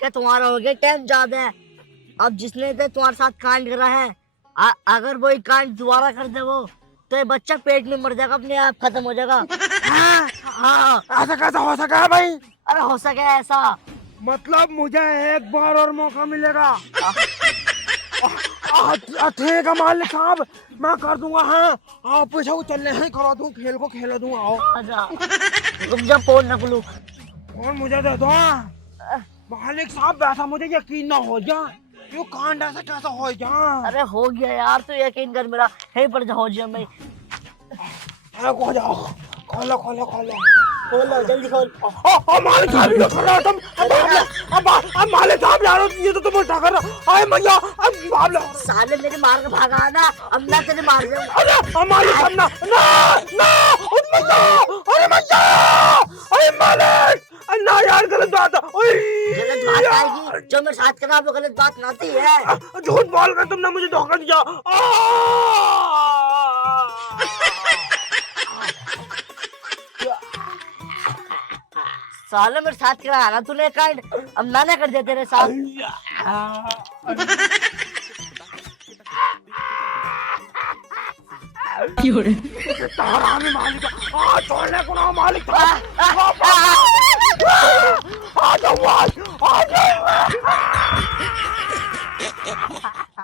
क्या तुम्हारा हो गया टाइम ज्यादा है। अब जिसने तुम्हारे साथ कांड करा है, अगर वही कांड दोबारा कर दे वो, तो ये बच्चा पेट में मर जाएगा, अपने आप खत्म हो जाएगा। हाँ ऐसा कैसा हो सका है भाई? अरे हो सके ऐसा। मतलब मुझे एक बार और मौका मिलेगा? ठीक है मालिक साहब, मैं कर दूंगा। हाँ आओ पीछे को चलने हैं, करा दूं, खेल को खेल दूं। आओ आजा, रुक जा, फोन न खुलू। फोन मुझे दे दो। मालिक साहब वैसा मुझे यकीन ना हो जा, ये कांड ऐसा कैसा हो जा? अरे हो गया यार, तू यकीन कर मेरा, यहीं पर हो जा। मैं को जाओ, खोलो खोलो खोलो खोलो जल्दी खोल। मालिक साहब ये कर रहा तुम। अब मालिक साहब यार ये तो तुम उल्टा कर रहे हो। अरे मैया अब भाग लो। साले मेरे मार के भागा ना, अब ना तेरे मार दूंगा। अरे मालिक साहब ना ना ना, अरे मैया, अरे मालिक ना यार, गलत बात है। गलत बात आएगी, जो मेरे साथ करा वो गलत बात नाती है। झूठ बोल कर तुमने मुझे धोखा दिया। साले मेरे साथ कराया ना तूने कांड, अब मैंने कर दिया तेरे साथ। मालिक छोड़ने को ना मालिक।